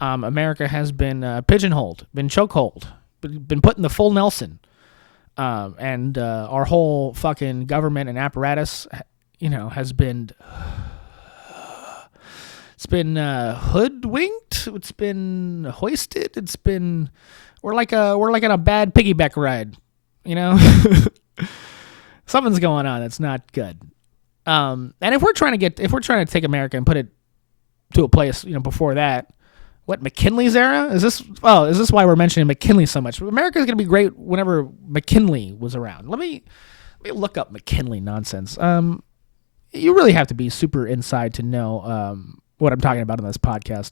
America has been pigeonholed, been chokehold, been put in the full Nelson. And our whole fucking government and apparatus, has been, it's been hoodwinked. It's been hoisted. We're like on a bad piggyback ride, Something's going on that's not good. And if we're trying to take America and put it to a place, before that. What, McKinley's era? Is this why we're mentioning McKinley so much? America's going to be great whenever McKinley was around. Let me look up McKinley nonsense. You really have to be super inside to know what I'm talking about on this podcast.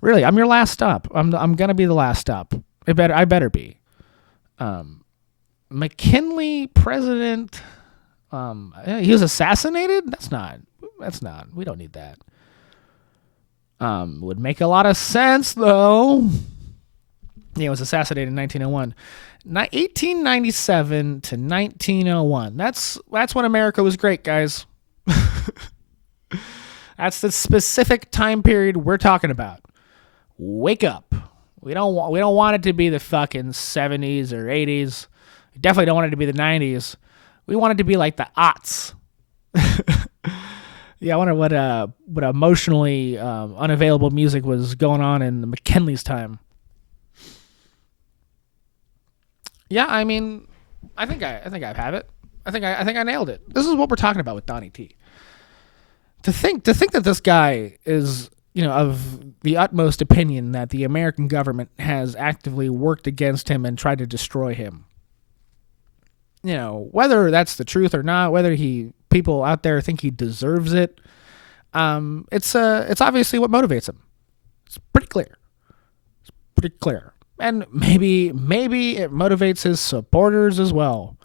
Really, I'm your last stop. I'm going to be the last stop. I better be. McKinley president, he was assassinated? That's not. We don't need that. Would make a lot of sense, though. He was assassinated in 1901. 1897 to 1901. That's when America was great, guys. That's the specific time period we're talking about. Wake up. We don't want it to be the fucking 70s or 80s. We definitely don't want it to be the 90s. We want it to be like the aughts. Yeah, I wonder what emotionally unavailable music was going on in McKinley's time. Yeah, I mean, I think I have it. I think I nailed it. This is what we're talking about with Donny T. To think that this guy is, of the utmost opinion that the American government has actively worked against him and tried to destroy him. Whether that's the truth or not, whether people out there think he deserves it, it's obviously what motivates him. It's pretty clear. And maybe it motivates his supporters as well.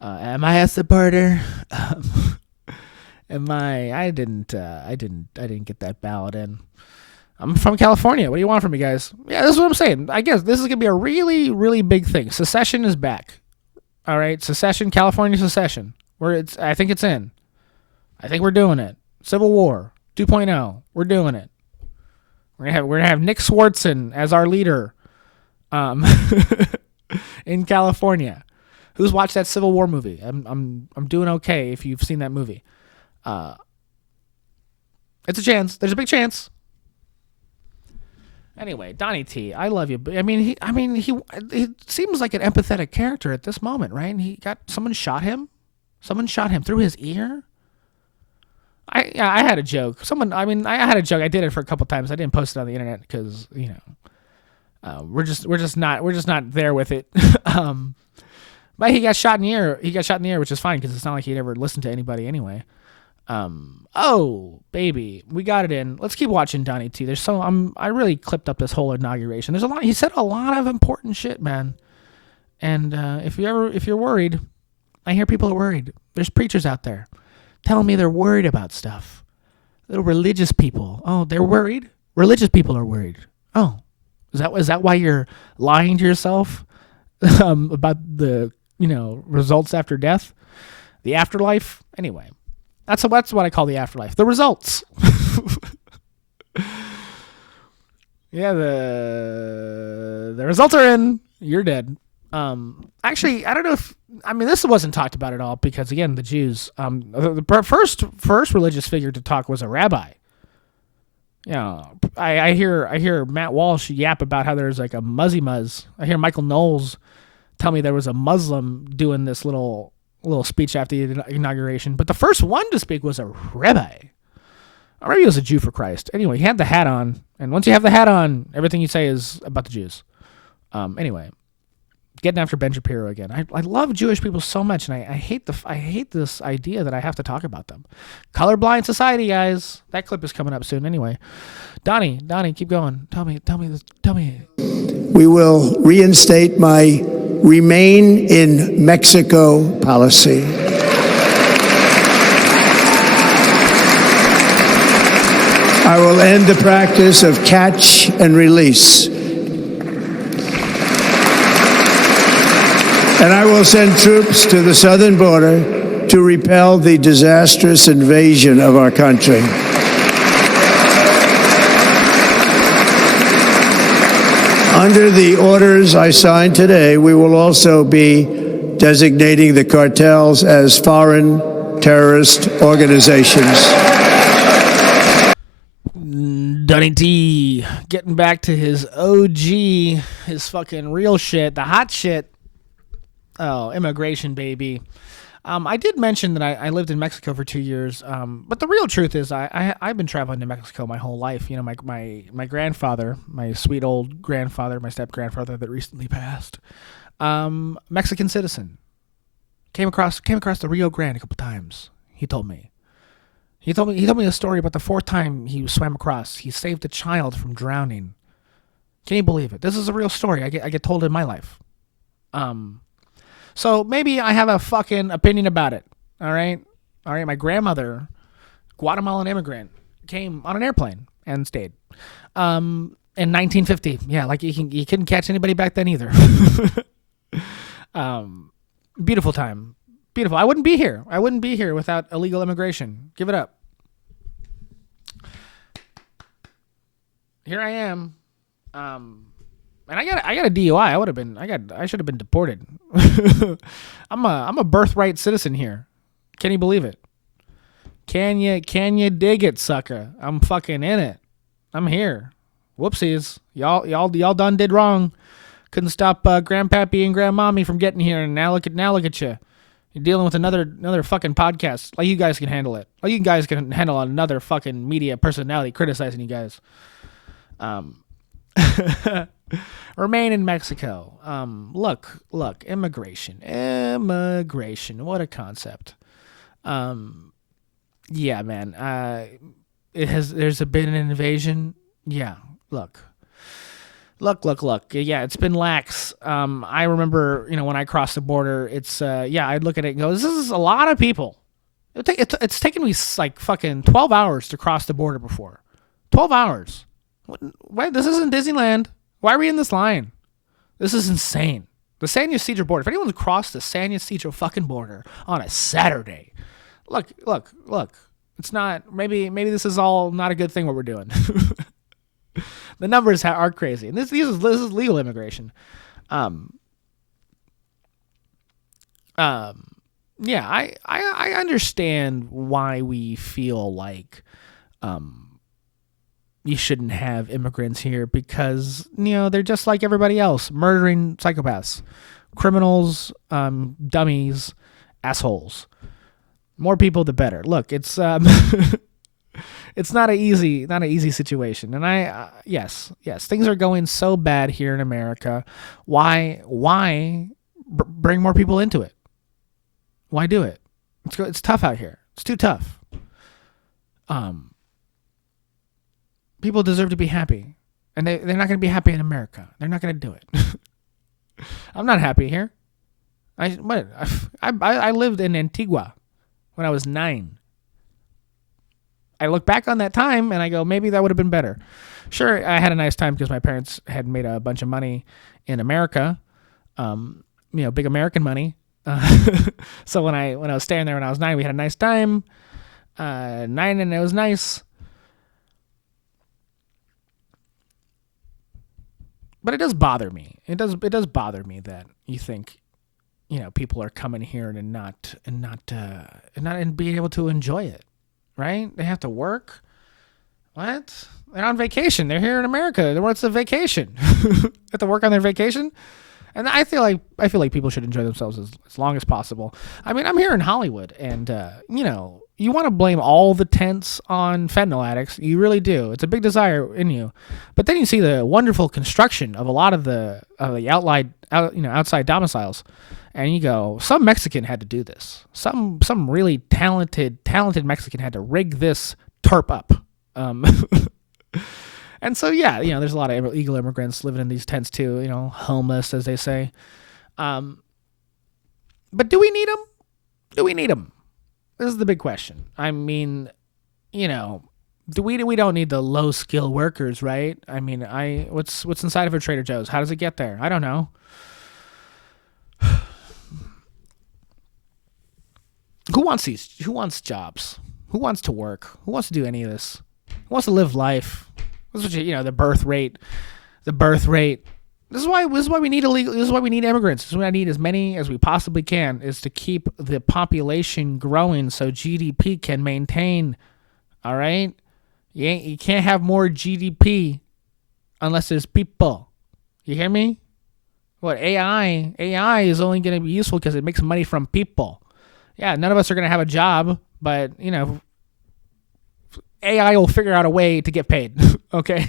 Am I a supporter? I didn't get that ballot in. I'm from California. What do you want from me, guys? Yeah, this is what I'm saying. I guess this is gonna be a really, really big thing. Secession is back. All right, secession, California secession. I think it's in. I think we're doing it. Civil War 2.0. We're doing it. We're gonna have Nick Swartzen as our leader, in California. Who's watched that Civil War movie? I'm doing okay if you've seen that movie. It's a chance. There's a big chance. Anyway, Donny T, I love you. He seems like an empathetic character at this moment, right? Someone shot him through his ear. I had a joke. I had a joke. I did it for a couple times. I didn't post it on the internet because we're just not there with it. But he got shot in the ear. Which is fine because it's not like he'd ever listened to anybody anyway. Oh baby, we got it in. Let's keep watching Donny T. I really clipped up this whole inauguration. There's a lot. He said a lot of important shit, man. And if you're worried, I hear people are worried. There's preachers out there telling me they're worried about stuff. Little religious people. Oh, they're worried. Religious people are worried. Oh, is that why you're lying to yourself about the results after death, the afterlife? Anyway. That's what I call the afterlife. The results. Yeah, the results are in. You're dead. Actually, I don't know if this wasn't talked about at all because again, the Jews. The first religious figure to talk was a rabbi. I hear Matt Walsh yap about how there's like a muzzy muzz. I hear Michael Knowles tell me there was a Muslim doing this little speech after the inauguration, but the first one to speak was a rabbi. Or maybe he was a Jew for Christ. Anyway, he had the hat on, and once you have the hat on, everything you say is about the Jews. Anyway, getting after Ben Shapiro again. I love Jewish people so much, and I hate this idea that I have to talk about them. Colorblind society, guys. That clip is coming up soon. Anyway, Donny, keep going. Tell me. We will reinstate my Remain in Mexico policy. I will end the practice of catch and release. And I will send troops to the southern border to repel the disastrous invasion of our country. Under the orders I signed today, we will also be designating the cartels as foreign terrorist organizations. Donny T getting back to his OG, his fucking real shit, the hot shit. Oh, immigration, baby. I did mention that I lived in Mexico for 2 years, but the real truth is I've been traveling to Mexico my whole life. My grandfather, my sweet old grandfather, my step-grandfather that recently passed, Mexican citizen, came across the Rio Grande a couple times. He told me a story about the fourth time he swam across. He saved a child from drowning. Can you believe it? This is a real story. I get told in my life. So maybe I have a fucking opinion about it. All right. My grandmother, Guatemalan immigrant, came on an airplane and stayed. In 1950. Yeah, like you couldn't catch anybody back then either. Beautiful time. Beautiful. I wouldn't be here without illegal immigration. Give it up. Here I am. And I got a DUI. I should have been deported. I'm a birthright citizen here. Can you believe it? Can you dig it, sucker? I'm fucking in it. I'm here. Whoopsies. Y'all done did wrong. Couldn't stop Grandpappy and Grandmommy from getting here, and now look at you. You're dealing with another fucking podcast. Like, you guys can handle it. Like, you guys can handle another fucking media personality criticizing you guys. Remain in Mexico. Look, immigration. What a concept. Yeah, man. There's been an invasion. Yeah, look. Yeah, it's been lax. I remember, when I crossed the border, it's, I'd look at it and go, this is a lot of people. It's taken me like fucking 12 hours to cross the border before. 12 hours. Why? This isn't Disneyland. Why are we in this line? This is insane. The San Ysidro border. If anyone's crossed the San Ysidro fucking border on a Saturday, look. It's not, maybe this is all not a good thing what we're doing. The numbers are crazy. And this is legal immigration. Yeah, I understand why we feel like you shouldn't have immigrants here, because they're just like everybody else, murdering psychopaths, criminals, dummies, assholes. More people the better. Look, it's it's not an easy situation, and yes, things are going so bad here in America. Why bring more people into it? Why do it? It's tough out here. It's too tough. People deserve to be happy, and they're not going to be happy in America. They're not going to do it. I'm not happy here. I lived in Antigua when I was 9. I look back on that time and I go, maybe that would have been better. Sure, I had a nice time because my parents had made a bunch of money in America, big American money. So when I was staying there when I was 9, we had a nice time. 9, and it was nice. But it does bother me. It does bother me that you think, people are coming here and not being able to enjoy it, right? They have to work. What? They're on vacation. They're here in America. What's the vacation? They have to work on their vacation. And I feel like people should enjoy themselves as long as possible. I mean, I'm here in Hollywood, and you want to blame all the tents on fentanyl addicts. You really do. It's a big desire in you. But then you see the wonderful construction of a lot of the outside domiciles, and you go, some Mexican had to do this. Some really talented Mexican had to rig this tarp up. And so, there's a lot of illegal immigrants living in these tents too, homeless, as they say. But do we need them? Do we need them? This is the big question. I mean, we don't need the low skill workers, right? I mean, what's inside of a Trader Joe's? How does it get there? I don't know. Who wants jobs? Who wants to work? Who wants to do any of this? Who wants to live life? This is what the birth rate. This is why we need illegal. This is why we need immigrants. This is why I need as many as we possibly can, is to keep the population growing so GDP can maintain. All right, you can't have more GDP unless there's people. You hear me? What AI is only going to be useful because it makes money from people. Yeah, none of us are going to have a job, but AI will figure out a way to get paid. Okay.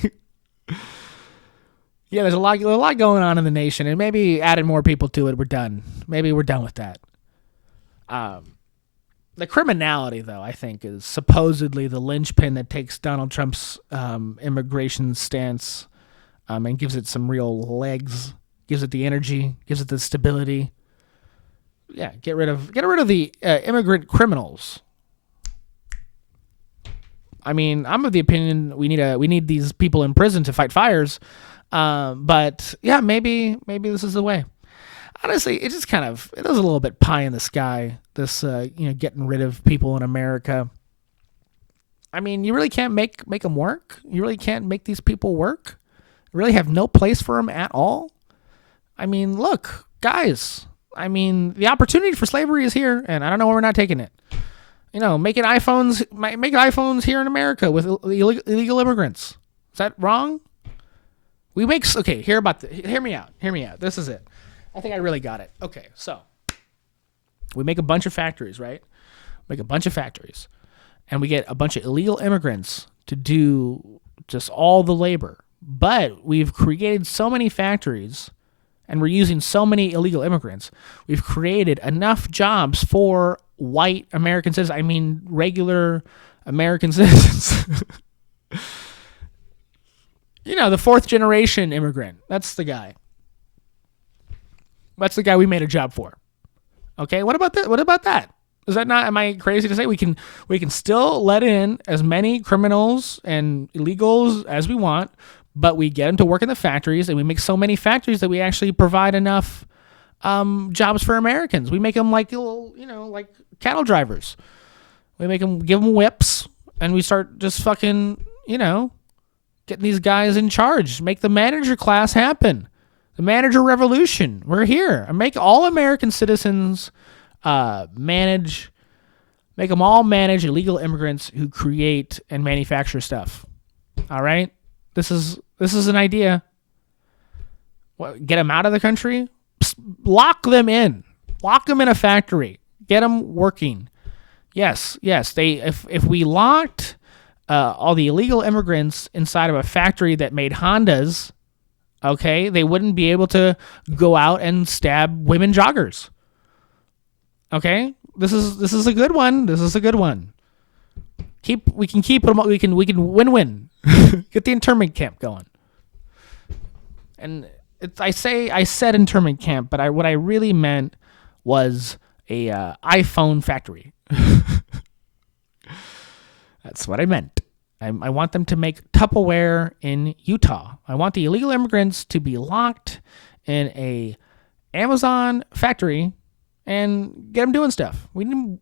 Yeah, there's a lot going on in the nation, and maybe adding more people to it, we're done. Maybe we're done with that. The criminality, though, I think, is supposedly the linchpin that takes Donald Trump's immigration stance and gives it some real legs, gives it the energy, gives it the stability. Yeah, get rid of the immigrant criminals. I mean, I'm of the opinion we need these people in prison to fight fires. But yeah, maybe this is the way. Honestly, it just it is a little bit pie in the sky, this getting rid of people in America. I mean, you really can't make them work. You really can't make these people work. You really have no place for them at all. I mean, look, guys. I mean, the opportunity for slavery is here, and I don't know why we're not taking it. making iPhones here in America with illegal immigrants. Is that wrong? Okay, hear me out. This is it. I think I really got it. Okay, so we make a bunch of factories, right? And we get a bunch of illegal immigrants to do just all the labor. But we've created so many factories and we're using so many illegal immigrants. We've created enough jobs for white American citizens. I mean, regular American citizens. The fourth generation immigrant. That's the guy. That's the guy we made a job for. Okay, what about that? What about that? Is that not? Am I crazy to say we can still let in as many criminals and illegals as we want, but we get them to work in the factories, and we make so many factories that we actually provide enough jobs for Americans. We make them like like cattle drivers. We give them whips, and we start just fucking getting these guys in charge. Make the manager class happen. The manager revolution. We're here. And make all American citizens make them all manage illegal immigrants who create and manufacture stuff. All right? This is an idea. Get them out of the country? Lock them in. Lock them in a factory. Get them working. Yes. If we locked all the illegal immigrants inside of a factory that made Hondas, okay, they wouldn't be able to go out and stab women joggers. Okay, this is a good one. We can keep them. We can win-win. Get the internment camp going. And I said internment camp, but what I really meant was a iPhone factory. That's what I meant. I want them to make Tupperware in Utah. I want the illegal immigrants to be locked in a Amazon factory and get them doing stuff. We need,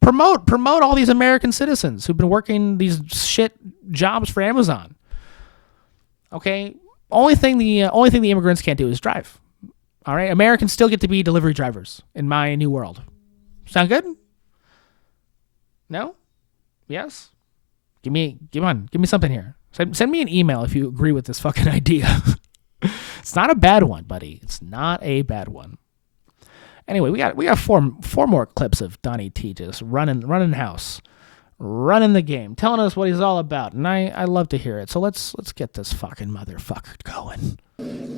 promote all these American citizens who've been working these shit jobs for Amazon. Okay, only thing the immigrants can't do is drive. All right, Americans still get to be delivery drivers in my new world. Sound good? No? Yes? Give me something here. Send me an email if you agree with this fucking idea. It's not a bad one, buddy. It's not a bad one. Anyway, we got four more clips of Donny T just running house, running the game, telling us what he's all about, and I love to hear it. So let's get this fucking motherfucker going.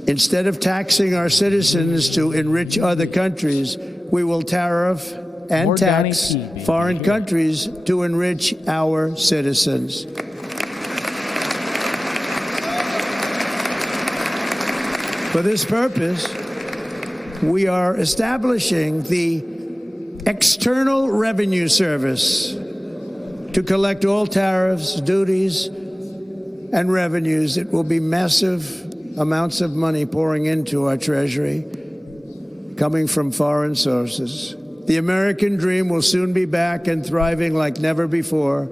Instead of taxing our citizens to enrich other countries, we will tariff and More tax Donny T, baby. foreign countries to enrich our citizens. For this purpose, we are establishing the External Revenue Service to collect all tariffs, duties, and revenues. It will be massive amounts of money pouring into our treasury, coming from foreign sources. The American dream will soon be back and thriving like never before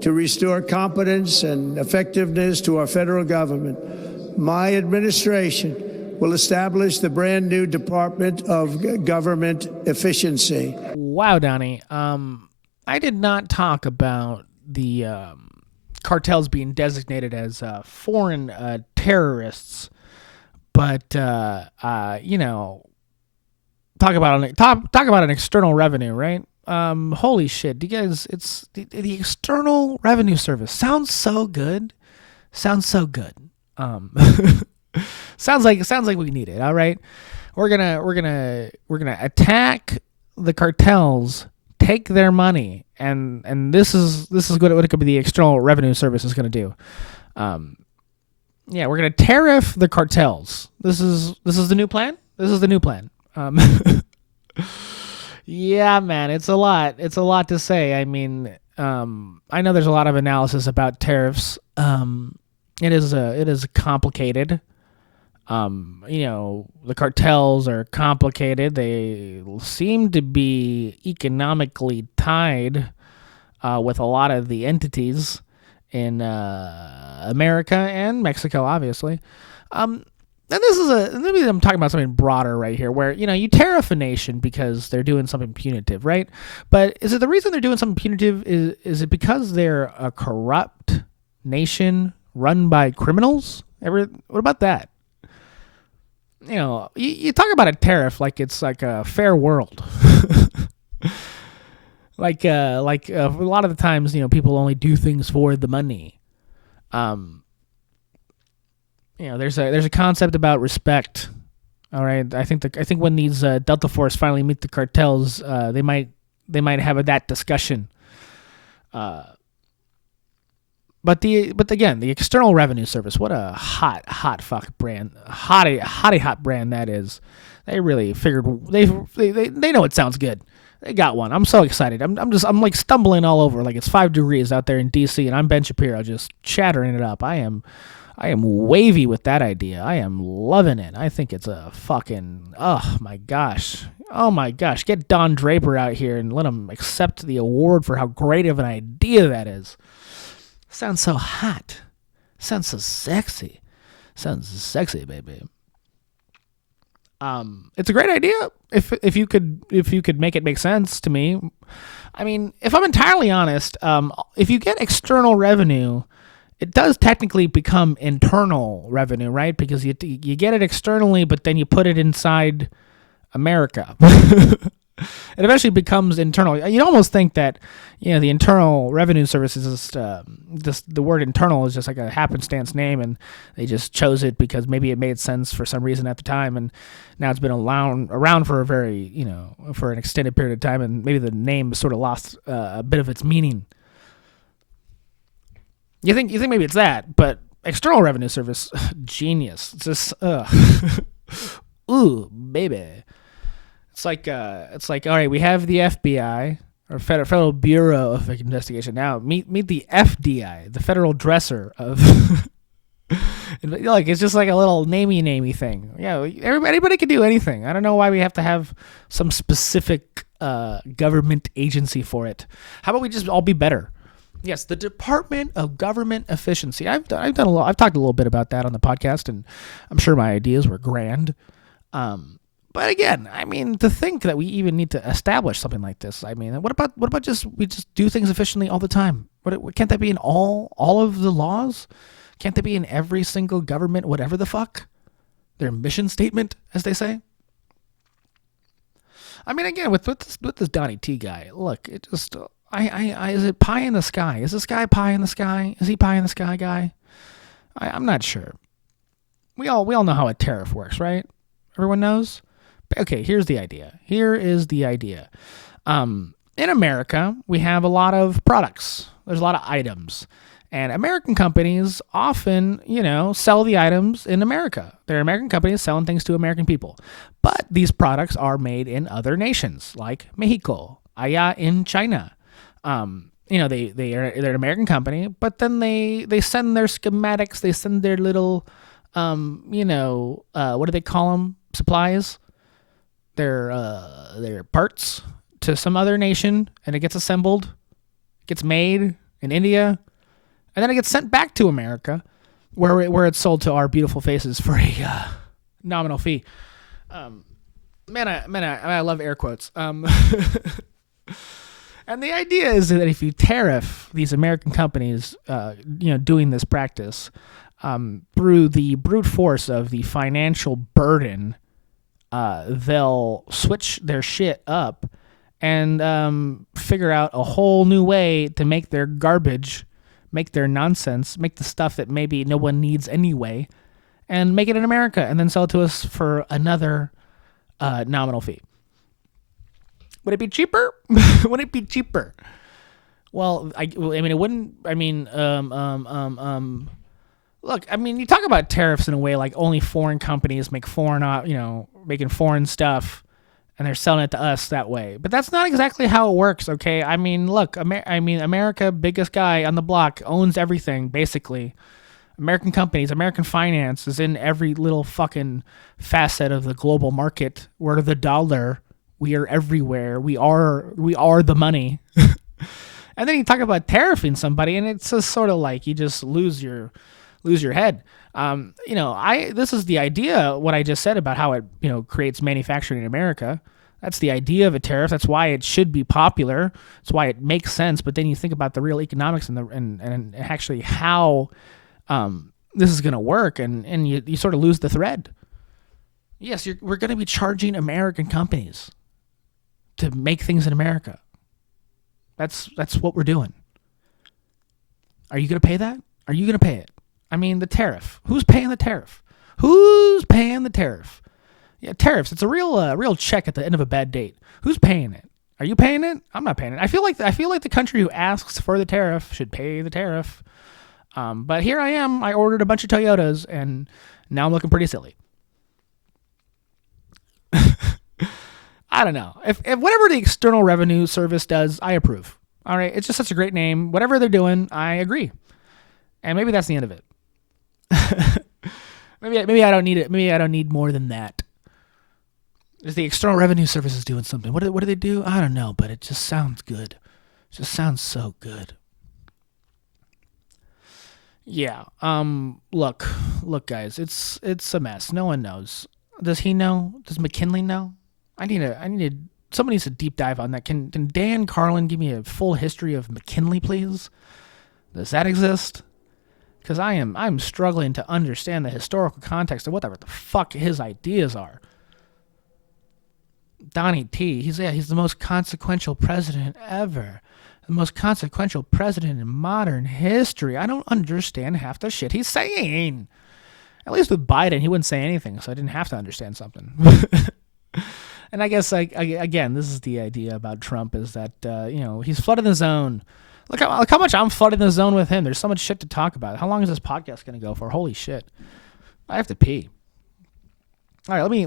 to restore competence and effectiveness to our federal government. My administration will establish the brand new Department of Government Efficiency. Wow, Donny. I did not talk about the cartels being designated as foreign terrorists, but talk about an external revenue, right? Holy shit, you guys! It's the External Revenue Service. Sounds so good. Sounds like we need it. All right, we're gonna attack the cartels, take their money, and this is what it could be. The External Revenue Service is gonna do. We're gonna tariff the cartels. This is the new plan. Yeah, man, it's a lot to say. I mean, I know there's a lot of analysis about tariffs. It is complicated. The cartels are complicated. They seem to be economically tied with a lot of the entities in America and Mexico, obviously. and maybe I'm talking about something broader right here, where you tariff a nation because they're doing something punitive, right? But is it the reason they're doing something punitive? Is it because they're a corrupt nation run by criminals? What about that? You talk about a tariff like it's like a fair world. like a lot of the times, people only do things for the money. There's a concept about respect. All right, I think when these Delta Force finally meet the cartels, they might have that discussion. But again, the External Revenue Service, what a hot fuck brand, hot brand that is. They really figured they know it sounds good. They got one. I'm so excited. I'm like stumbling all over like it's 5 degrees out there in DC, and I'm Ben Shapiro just chattering it up. I am wavy with that idea. I am loving it. I think it's a fucking oh my gosh. Get Don Draper out here and let him accept the award for how great of an idea that is. Sounds so hot. Sounds so sexy. Sounds sexy, baby. It's a great idea if you could make it make sense to me. I mean, if I'm entirely honest, if you get external revenue, it does technically become internal revenue, right? Because you get it externally, but then you put it inside America. It eventually becomes internal. You'd almost think that the Internal Revenue Service is just the word internal is just like a happenstance name, and they just chose it because maybe it made sense for some reason at the time, and now it's been around for a very for an extended period of time, and maybe the name sort of lost a bit of its meaning. You think maybe it's that, but External Revenue Service, genius. It's just ooh baby. It's like all right, we have the FBI or Federal Bureau of Investigation. Now meet the FDI, the Federal Dresser of. Like it's just like a little namey thing. Yeah, anybody can do anything. I don't know why we have to have some specific government agency for it. How about we just all be better? Yes, the Department of Government Efficiency. I've talked a little bit about that on the podcast, and I'm sure my ideas were grand. But again, I mean, to think that we even need to establish something like this. I mean, what about we just do things efficiently all the time? Can't that be in all of the laws? Can't that be in every single government, whatever the fuck? Their mission statement, as they say? I mean, again, with this Donny T guy, look, it just, is it pie in the sky? Is this guy pie in the sky? Is he pie in the sky guy? I'm not sure. We all know how a tariff works, right? Everyone knows? Okay, here's the idea. In America, we have a lot of products. There's a lot of items. And American companies often, sell the items in America. They're American companies selling things to American people. But these products are made in other nations, like Mexico, allá in China. They're an American company, but then they send their schematics, they send their little, what do they call them? Supplies? Their parts to some other nation, and it gets assembled, gets made in India, and then it gets sent back to America, where it's sold to our beautiful faces for a nominal fee. I love air quotes. And the idea is that if you tariff these American companies, doing this practice, through the brute force of the financial burden, they'll switch their shit up and figure out a whole new way to make their garbage, make their nonsense, make the stuff that maybe no one needs anyway, and make it in America and then sell it to us for another nominal fee. Would it be cheaper? Would it be cheaper? Well, I mean, it wouldn't. I mean, look, I mean, you talk about tariffs in a way like only foreign companies make making foreign stuff, and they're selling it to us that way. But that's not exactly how it works, okay? I mean, look, America, biggest guy on the block, owns everything, basically. American companies, American finance is in every little fucking facet of the global market. We're the dollar. We are everywhere. We are the money. And then you talk about tariffing somebody, and it's just sort of like you just lose your lose your head. This is the idea, what I just said about how it, creates manufacturing in America. That's the idea of a tariff. That's why it should be popular. That's why it makes sense. But then you think about the real economics and actually how this is going to work, and you sort of lose the thread. Yes, we're going to be charging American companies to make things in America. That's what we're doing. Are you going to pay that? Are you going to pay it? I mean, the tariff. Who's paying the tariff? Who's paying the tariff? Yeah, tariffs. It's a real check at the end of a bad date. Who's paying it? Are you paying it? I'm not paying it. I feel like the country who asks for the tariff should pay the tariff. But here I am. I ordered a bunch of Toyotas, and now I'm looking pretty silly. I don't know. If whatever the External Revenue Service does, I approve. All right, it's just such a great name. Whatever they're doing, I agree. And maybe that's the end of it. maybe I don't need it. Maybe I don't need more than that. Is the External Revenue Service is doing something? What do they do? I don't know, but it just sounds good. It just sounds so good. Yeah. Look, guys. It's a mess. No one knows. Does he know? Does McKinley know? Somebody needs to deep dive on that. Can Dan Carlin give me a full history of McKinley, please? Does that exist? Because I'm struggling to understand the historical context of whatever the fuck his ideas are. Donny T, he's the most consequential president ever. The most consequential president in modern history. I don't understand half the shit he's saying. At least with Biden, he wouldn't say anything, so I didn't have to understand something. And I guess, again, this is the idea about Trump, is that, he's flooding the zone. Look how much I'm flooding the zone with him. There's so much shit to talk about. How long is this podcast going to go for? Holy shit. I have to pee. All right, let me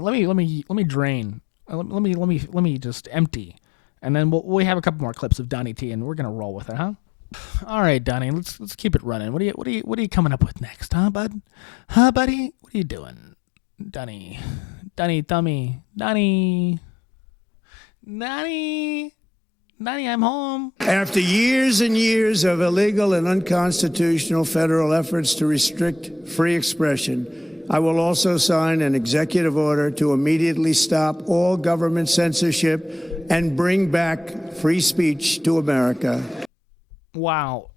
drain. Let me just empty. And then we have a couple more clips of Donny T, and we're going to roll with it, huh? All right, Donny, let's keep it running. What are you coming up with next, huh, bud? Huh, buddy? What are you doing? Donny, I'm home. After years and years of illegal and unconstitutional federal efforts to restrict free expression, I will also sign an executive order to immediately stop all government censorship and bring back free speech to America. Wow,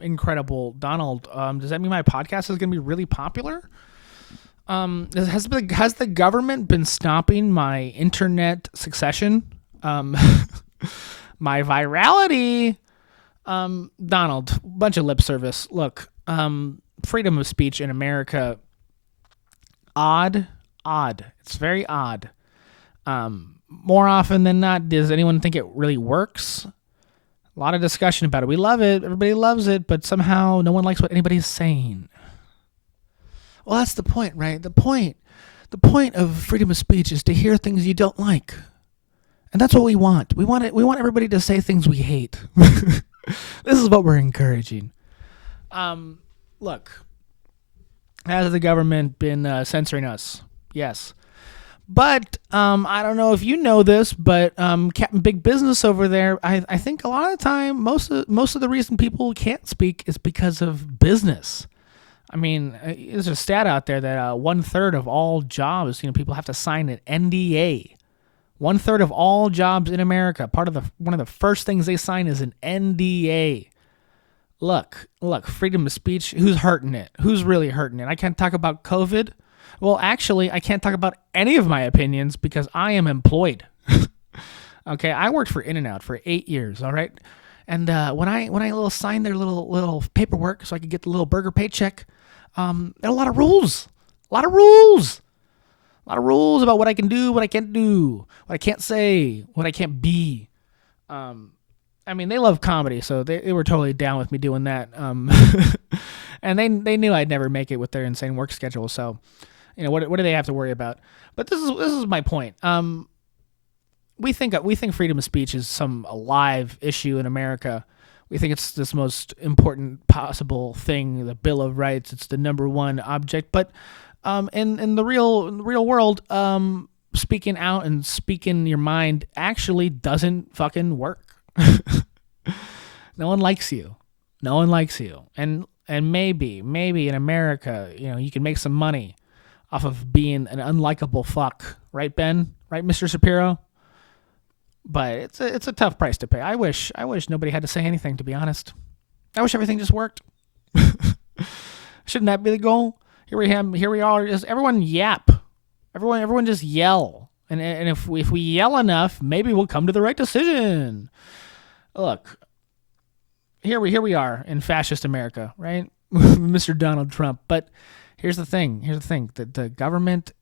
incredible. Donald, does that mean my podcast is going to be really popular? Has the government been stopping my internet succession? My virality? Donald, bunch of lip service. Look, freedom of speech in America, odd. It's very odd. More often than not, does anyone think it really works? A lot of discussion about it. We love it. Everybody loves it, but somehow no one likes what anybody's saying. Well, that's the point, right? The point of freedom of speech is to hear things you don't like. And that's what we want. We want everybody to say things we hate. This is what we're encouraging. Look, has the government been censoring us? Yes. But I don't know if you know this, but Captain Big Business over there, I think a lot of the time, most of the reason people can't speak is because of business. I mean, there's a stat out there that 1/3 of all jobs, people have to sign an NDA. 1/3 of all jobs in America, one of the first things they sign is an NDA. Look, freedom of speech. Who's hurting it? Who's really hurting it? I can't talk about COVID. Well, actually, I can't talk about any of my opinions because I am employed. Okay, I worked for In-N-Out for 8 years. All right, and when I signed their little paperwork so I could get the little burger paycheck, there are a lot of rules. A lot of rules about what I can do, what I can't do, what I can't say, what I can't be. I mean, they love comedy, so they were totally down with me doing that. And they knew I'd never make it with their insane work schedule. So, what do they have to worry about? But this is my point. We think freedom of speech is some alive issue in America. We think it's this most important possible thing, the Bill of Rights. It's the number one object. But in the real world, speaking out and speaking your mind actually doesn't fucking work. No one likes you. And And maybe in America, you can make some money off of being an unlikable fuck, right, Ben? Right, Mr. Shapiro? But it's a tough price to pay. I wish nobody had to say anything, to be honest. I wish everything just worked. Shouldn't that be the goal? Here we are. Just everyone yap. Everyone just yell. And if we yell enough, maybe we'll come to the right decision. Look, here we are in fascist America, right? Mr. Donald Trump. But here's the thing. That the government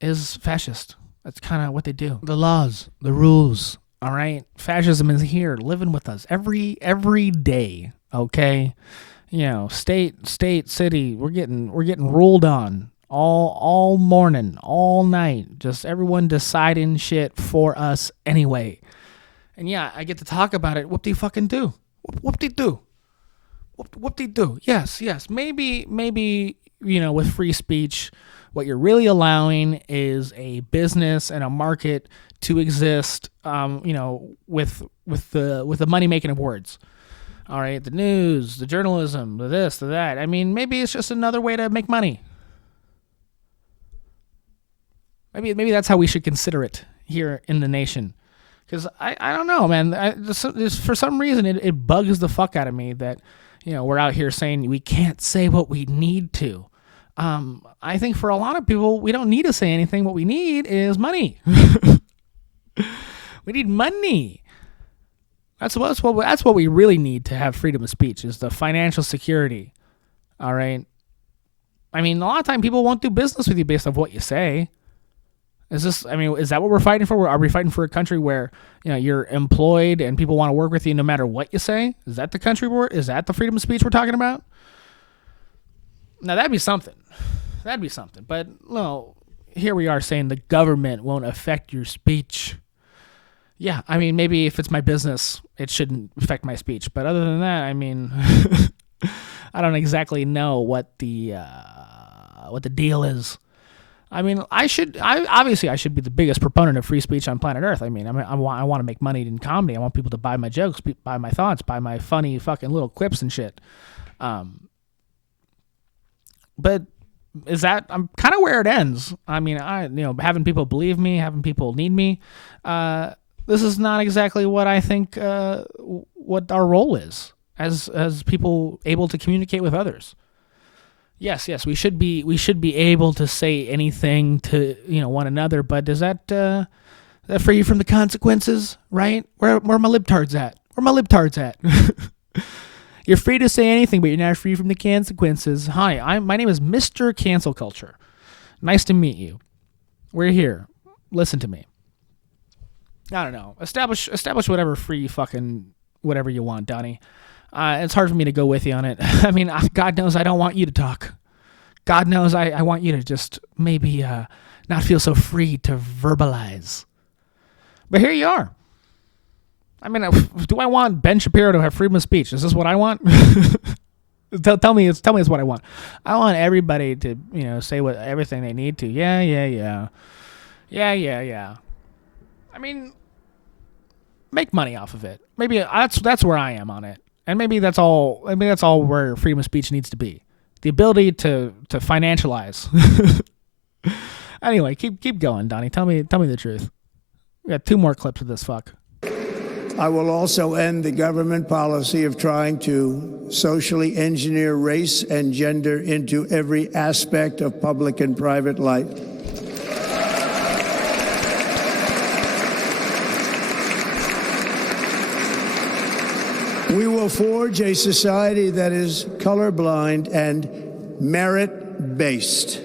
is fascist. That's kind of what they do. The laws, the rules, all right? Fascism is here, living with us every day, okay? State, city, we're getting ruled on all morning, all night. Just everyone deciding shit for us anyway. And yeah, I get to talk about it. Whoop-de fucking do. Whoop-de-do. Whoop-de-do. Yes. Maybe, with free speech, what you're really allowing is a business and a market to exist, with the money making of words. All right, the news, the journalism, the this, the that. I mean, maybe it's just another way to make money. Maybe that's how we should consider it here in the nation. Because I don't know, man. Just for some reason, it bugs the fuck out of me that, we're out here saying we can't say what we need to. I think for a lot of people, we don't need to say anything. What we need is money. We need money. That's what we really need to have freedom of speech, is the financial security. All right. I mean, a lot of time people won't do business with you based on what you say. Is that what we're fighting for? Are we fighting for a country where, you're employed and people want to work with you no matter what you say? Is that the country is that the freedom of speech we're talking about? Now that'd be something. But no, here we are saying the government won't affect your speech. Yeah, I mean, maybe if it's my business, it shouldn't affect my speech. But other than that, I mean, I don't exactly know what the deal is. I mean, I should be the biggest proponent of free speech on planet Earth. I mean, I want to make money in comedy. I want people to buy my jokes, buy my thoughts, buy my funny fucking little clips and shit. But is that, I'm kind of where it ends. I mean, having people believe me, having people need me. This is not exactly what I think what our role is as people able to communicate with others. Yes, we should be able to say anything to one another, but does that free you from the consequences, right? Where my libtards at? Where my libtards at? You're free to say anything, but you're not free from the consequences. Hi, my name is Mr. Cancel Culture. Nice to meet you. We're here. Listen to me. I don't know. Establish whatever free fucking whatever you want, Donnie. It's hard for me to go with you on it. I mean, God knows I don't want you to talk. God knows I want you to just maybe not feel so free to verbalize. But here you are. I mean, do I want Ben Shapiro to have freedom of speech? Is this what I want? Tell me it's what I want. I want everybody to, say everything they need to. Yeah. I mean, make money off of it. Maybe that's where I am on it. And maybe that's all where freedom of speech needs to be. The ability to financialize. Anyway, keep going, Donnie. Tell me the truth. We got 2 more clips of this fuck. I will also end the government policy of trying to socially engineer race and gender into every aspect of public and private life. We will forge a society that is colorblind and merit-based.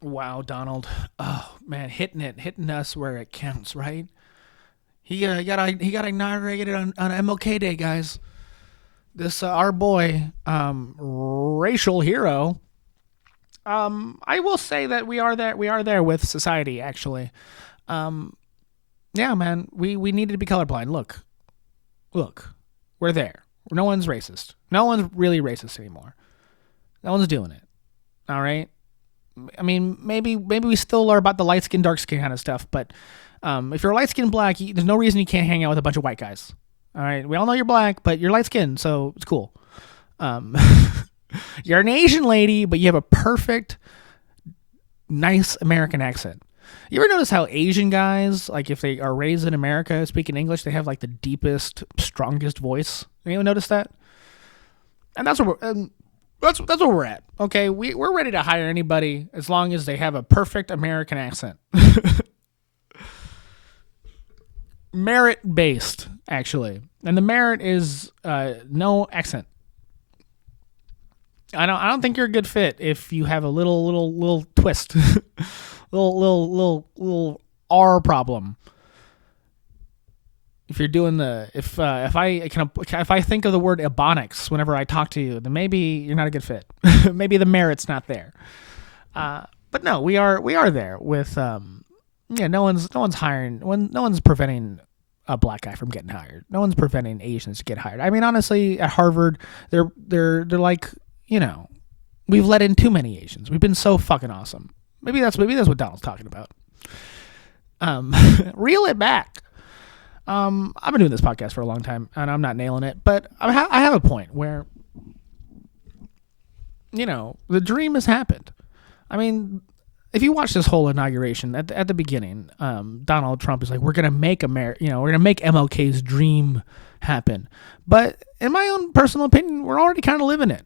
Wow, Donald. Oh, man, hitting us where it counts, right? He got inaugurated on MLK Day, guys. This our boy, racial hero. I will say that we are there with society, actually. Yeah, man, we needed to be colorblind. Look, we're there. No one's racist. No one's really racist anymore. No one's doing it. All right. I mean, maybe we still are about the light skin, dark skin kind of stuff, but if you're light skin black, there's no reason you can't hang out with a bunch of white guys. All right. We all know you're black, but you're light skinned, so it's cool. Um, you're an Asian lady, but you have a perfect, nice American accent. You ever notice how Asian guys, like if they are raised in America speaking English, they have like the deepest, strongest voice? Anyone notice that? And that's where that's where we're at. Okay, we're ready to hire anybody as long as they have a perfect American accent. Merit based, actually, and the merit is no accent. I don't think you're a good fit if you have a little twist, little R problem. If you're doing if I think of the word ebonics whenever I talk to you, then maybe you're not a good fit. Maybe the merit's not there. But no, we are there with no one's hiring, no one's preventing a black guy from getting hired. No one's preventing Asians to get hired. I mean, honestly, at Harvard, they're like, we've let in too many Asians. We've been so fucking awesome. Maybe that's what Donald's talking about. Reel it back. I've been doing this podcast for a long time, and I'm not nailing it, but I have a point where, the dream has happened. I mean, if you watch this whole inauguration at the beginning, Donald Trump is like, we're gonna make we're gonna make MLK's dream happen. But in my own personal opinion, we're already kind of living it.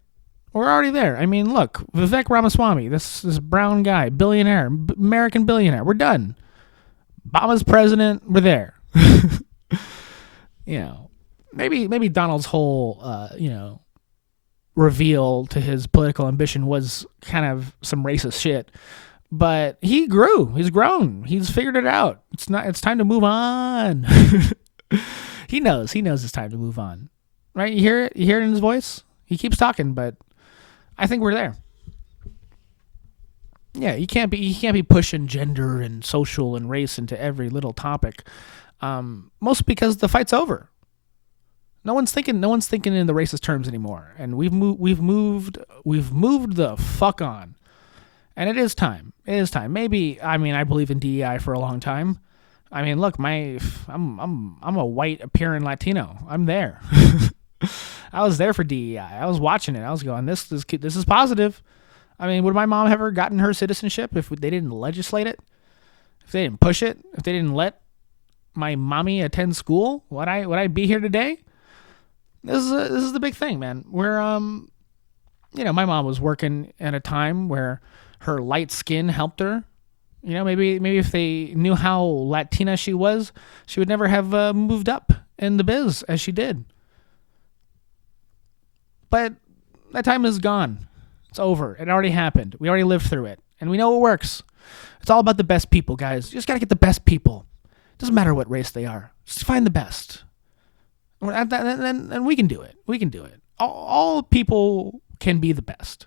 We're already there. I mean, look, Vivek Ramaswamy, this brown guy, billionaire, American billionaire. We're done. Obama's president. We're there. Maybe Donald's whole, reveal to his political ambition was kind of some racist shit, but he grew. He's grown. He's figured it out. It's time to move on. He knows it's time to move on, right? You hear it in his voice. He keeps talking, but I think we're there. Yeah, you can't be pushing gender and social and race into every little topic. Mostly because the fight's over. No one's thinking in the racist terms anymore, and we've moved the fuck on, and it is time. Maybe, I mean, I believe in DEI for a long time. I mean, look, I'm a white appearing Latino. I'm there. I was there for DEI. I was watching it. I was going, this is positive. I mean, would my mom have ever gotten her citizenship if they didn't legislate it? If they didn't push it? If they didn't let my mommy attend school? Would I be here today? This is the big thing, man. Where my mom was working at a time where her light skin helped her. Maybe if they knew how Latina she was, she would never have moved up in the biz as she did. But that time is gone. It's over. It already happened. We already lived through it, and we know it works. It's all about the best people, guys. You just gotta get the best people. Doesn't matter what race they are. Just find the best. And we can do it. We can do it. All people can be the best.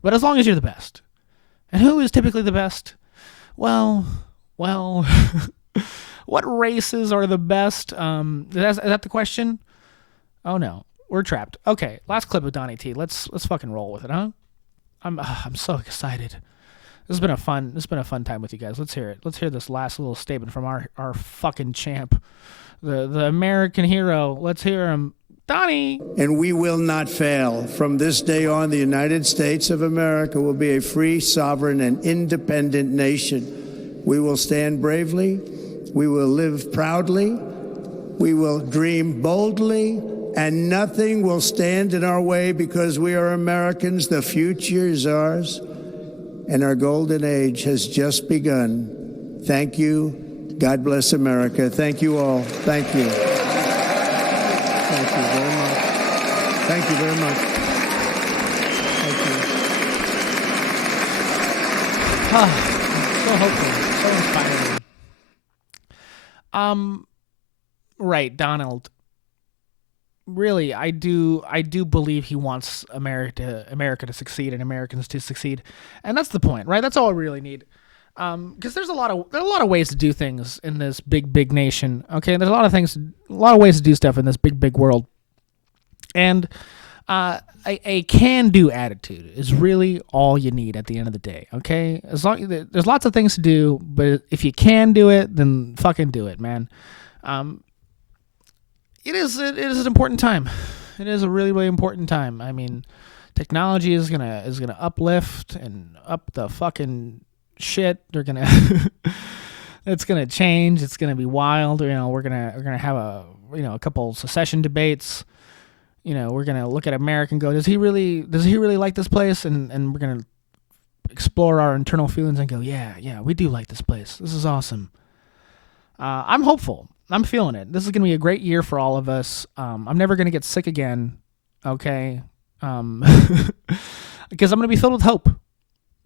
But as long as you're the best. And who is typically the best? Well, what races are the best? Is that the question? Oh no, we're trapped. Okay, last clip of Donny T. Let's fucking roll with it, huh? I'm so excited. This has been a fun time with you guys. Let's hear it. Let's hear this last little statement from our fucking champ, the American hero. Let's hear him. Donny. And we will not fail. From this day on, the United States of America will be a free, sovereign, and independent nation. We will stand bravely. We will live proudly. We will dream boldly. And nothing will stand in our way because we are Americans. The future is ours. And our golden age has just begun. Thank you. God bless America. Thank you all. Thank you. Thank you very much. Thank you very much. Thank So hopeful. So inspiring. Right, Donald. Really, I do believe he wants America to succeed and Americans to succeed, and that's the point, right? That's all we really need. Because there's a lot of ways to do things in this big nation. Okay, there's a lot of ways to do stuff in this big world, and a can-do attitude is really all you need at the end of the day. Okay, there's lots of things to do, but if you can do it, then fucking do it, man. It is an important time. It is a really, really important time. I mean, technology is gonna uplift and up the fucking shit. They're gonna it's gonna change. It's gonna be wild. We're gonna have a couple secession debates. We're gonna look at America and go, does he really like this place? And we're gonna explore our internal feelings and go, yeah, we do like this place. This is awesome. I'm hopeful. I'm feeling it. This is gonna be a great year for all of us. I'm never gonna get sick again. Okay. Because I'm gonna be filled with hope.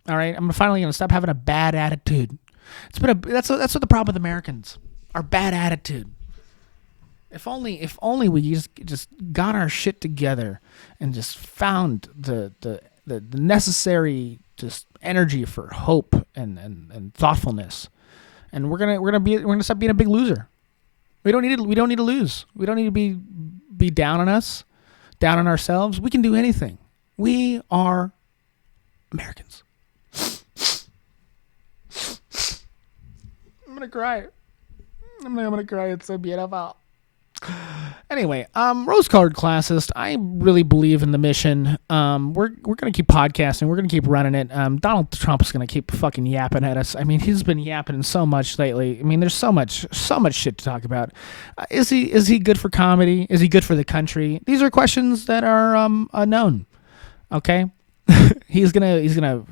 All right. I'm finally gonna stop having a bad attitude. That's what the problem with Americans. Our bad attitude. If only we just got our shit together and just found the necessary just energy for hope and thoughtfulness, and we're gonna stop being a big loser. We don't need to lose. We don't need to be down on us, down on ourselves. We can do anything. We are Americans. I'm gonna cry. I'm gonna cry. It's so beautiful. Anyway, rose-colored classist. I really believe in the mission. We're gonna keep podcasting. We're gonna keep running it. Donald Trump's gonna keep fucking yapping at us. I mean, he's been yapping so much lately. I mean, there's so much shit to talk about. Is he good for comedy? Is he good for the country? These are questions that are unknown. Okay, he's gonna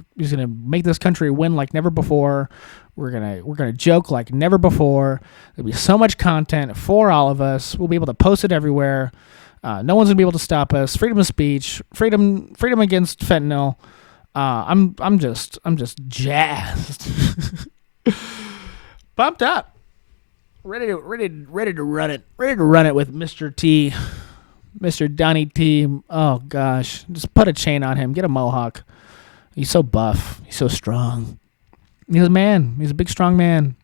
make this country win like never before. We're gonna joke like never before. There'll be so much content for all of us. We'll be able to post it everywhere. No one's gonna be able to stop us. Freedom of speech, freedom against fentanyl. I'm just jazzed, pumped up, ready to run it. Ready to run it with Mr. T, Mr. Donny T. Oh gosh, just put a chain on him. Get a mohawk. He's so buff. He's so strong. He's a man. He's a big, strong man.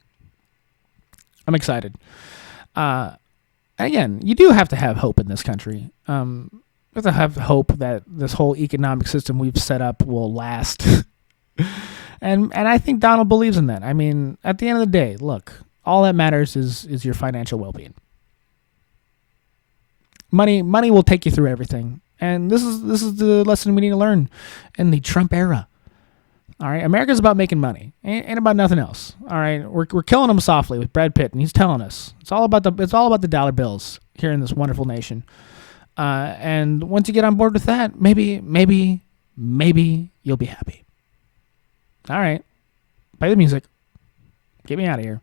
I'm excited. Again, you do have to have hope in this country. You have to have hope that this whole economic system we've set up will last. and I think Donald believes in that. I mean, at the end of the day, look, all that matters is your financial well-being. Money will take you through everything. And this is the lesson we need to learn in the Trump era. All right, America's about making money, ain't about nothing else. All right, we're killing them softly with Brad Pitt, and he's telling us it's all about the dollar bills here in this wonderful nation. And once you get on board with that, maybe you'll be happy. All right, play the music. Get me out of here.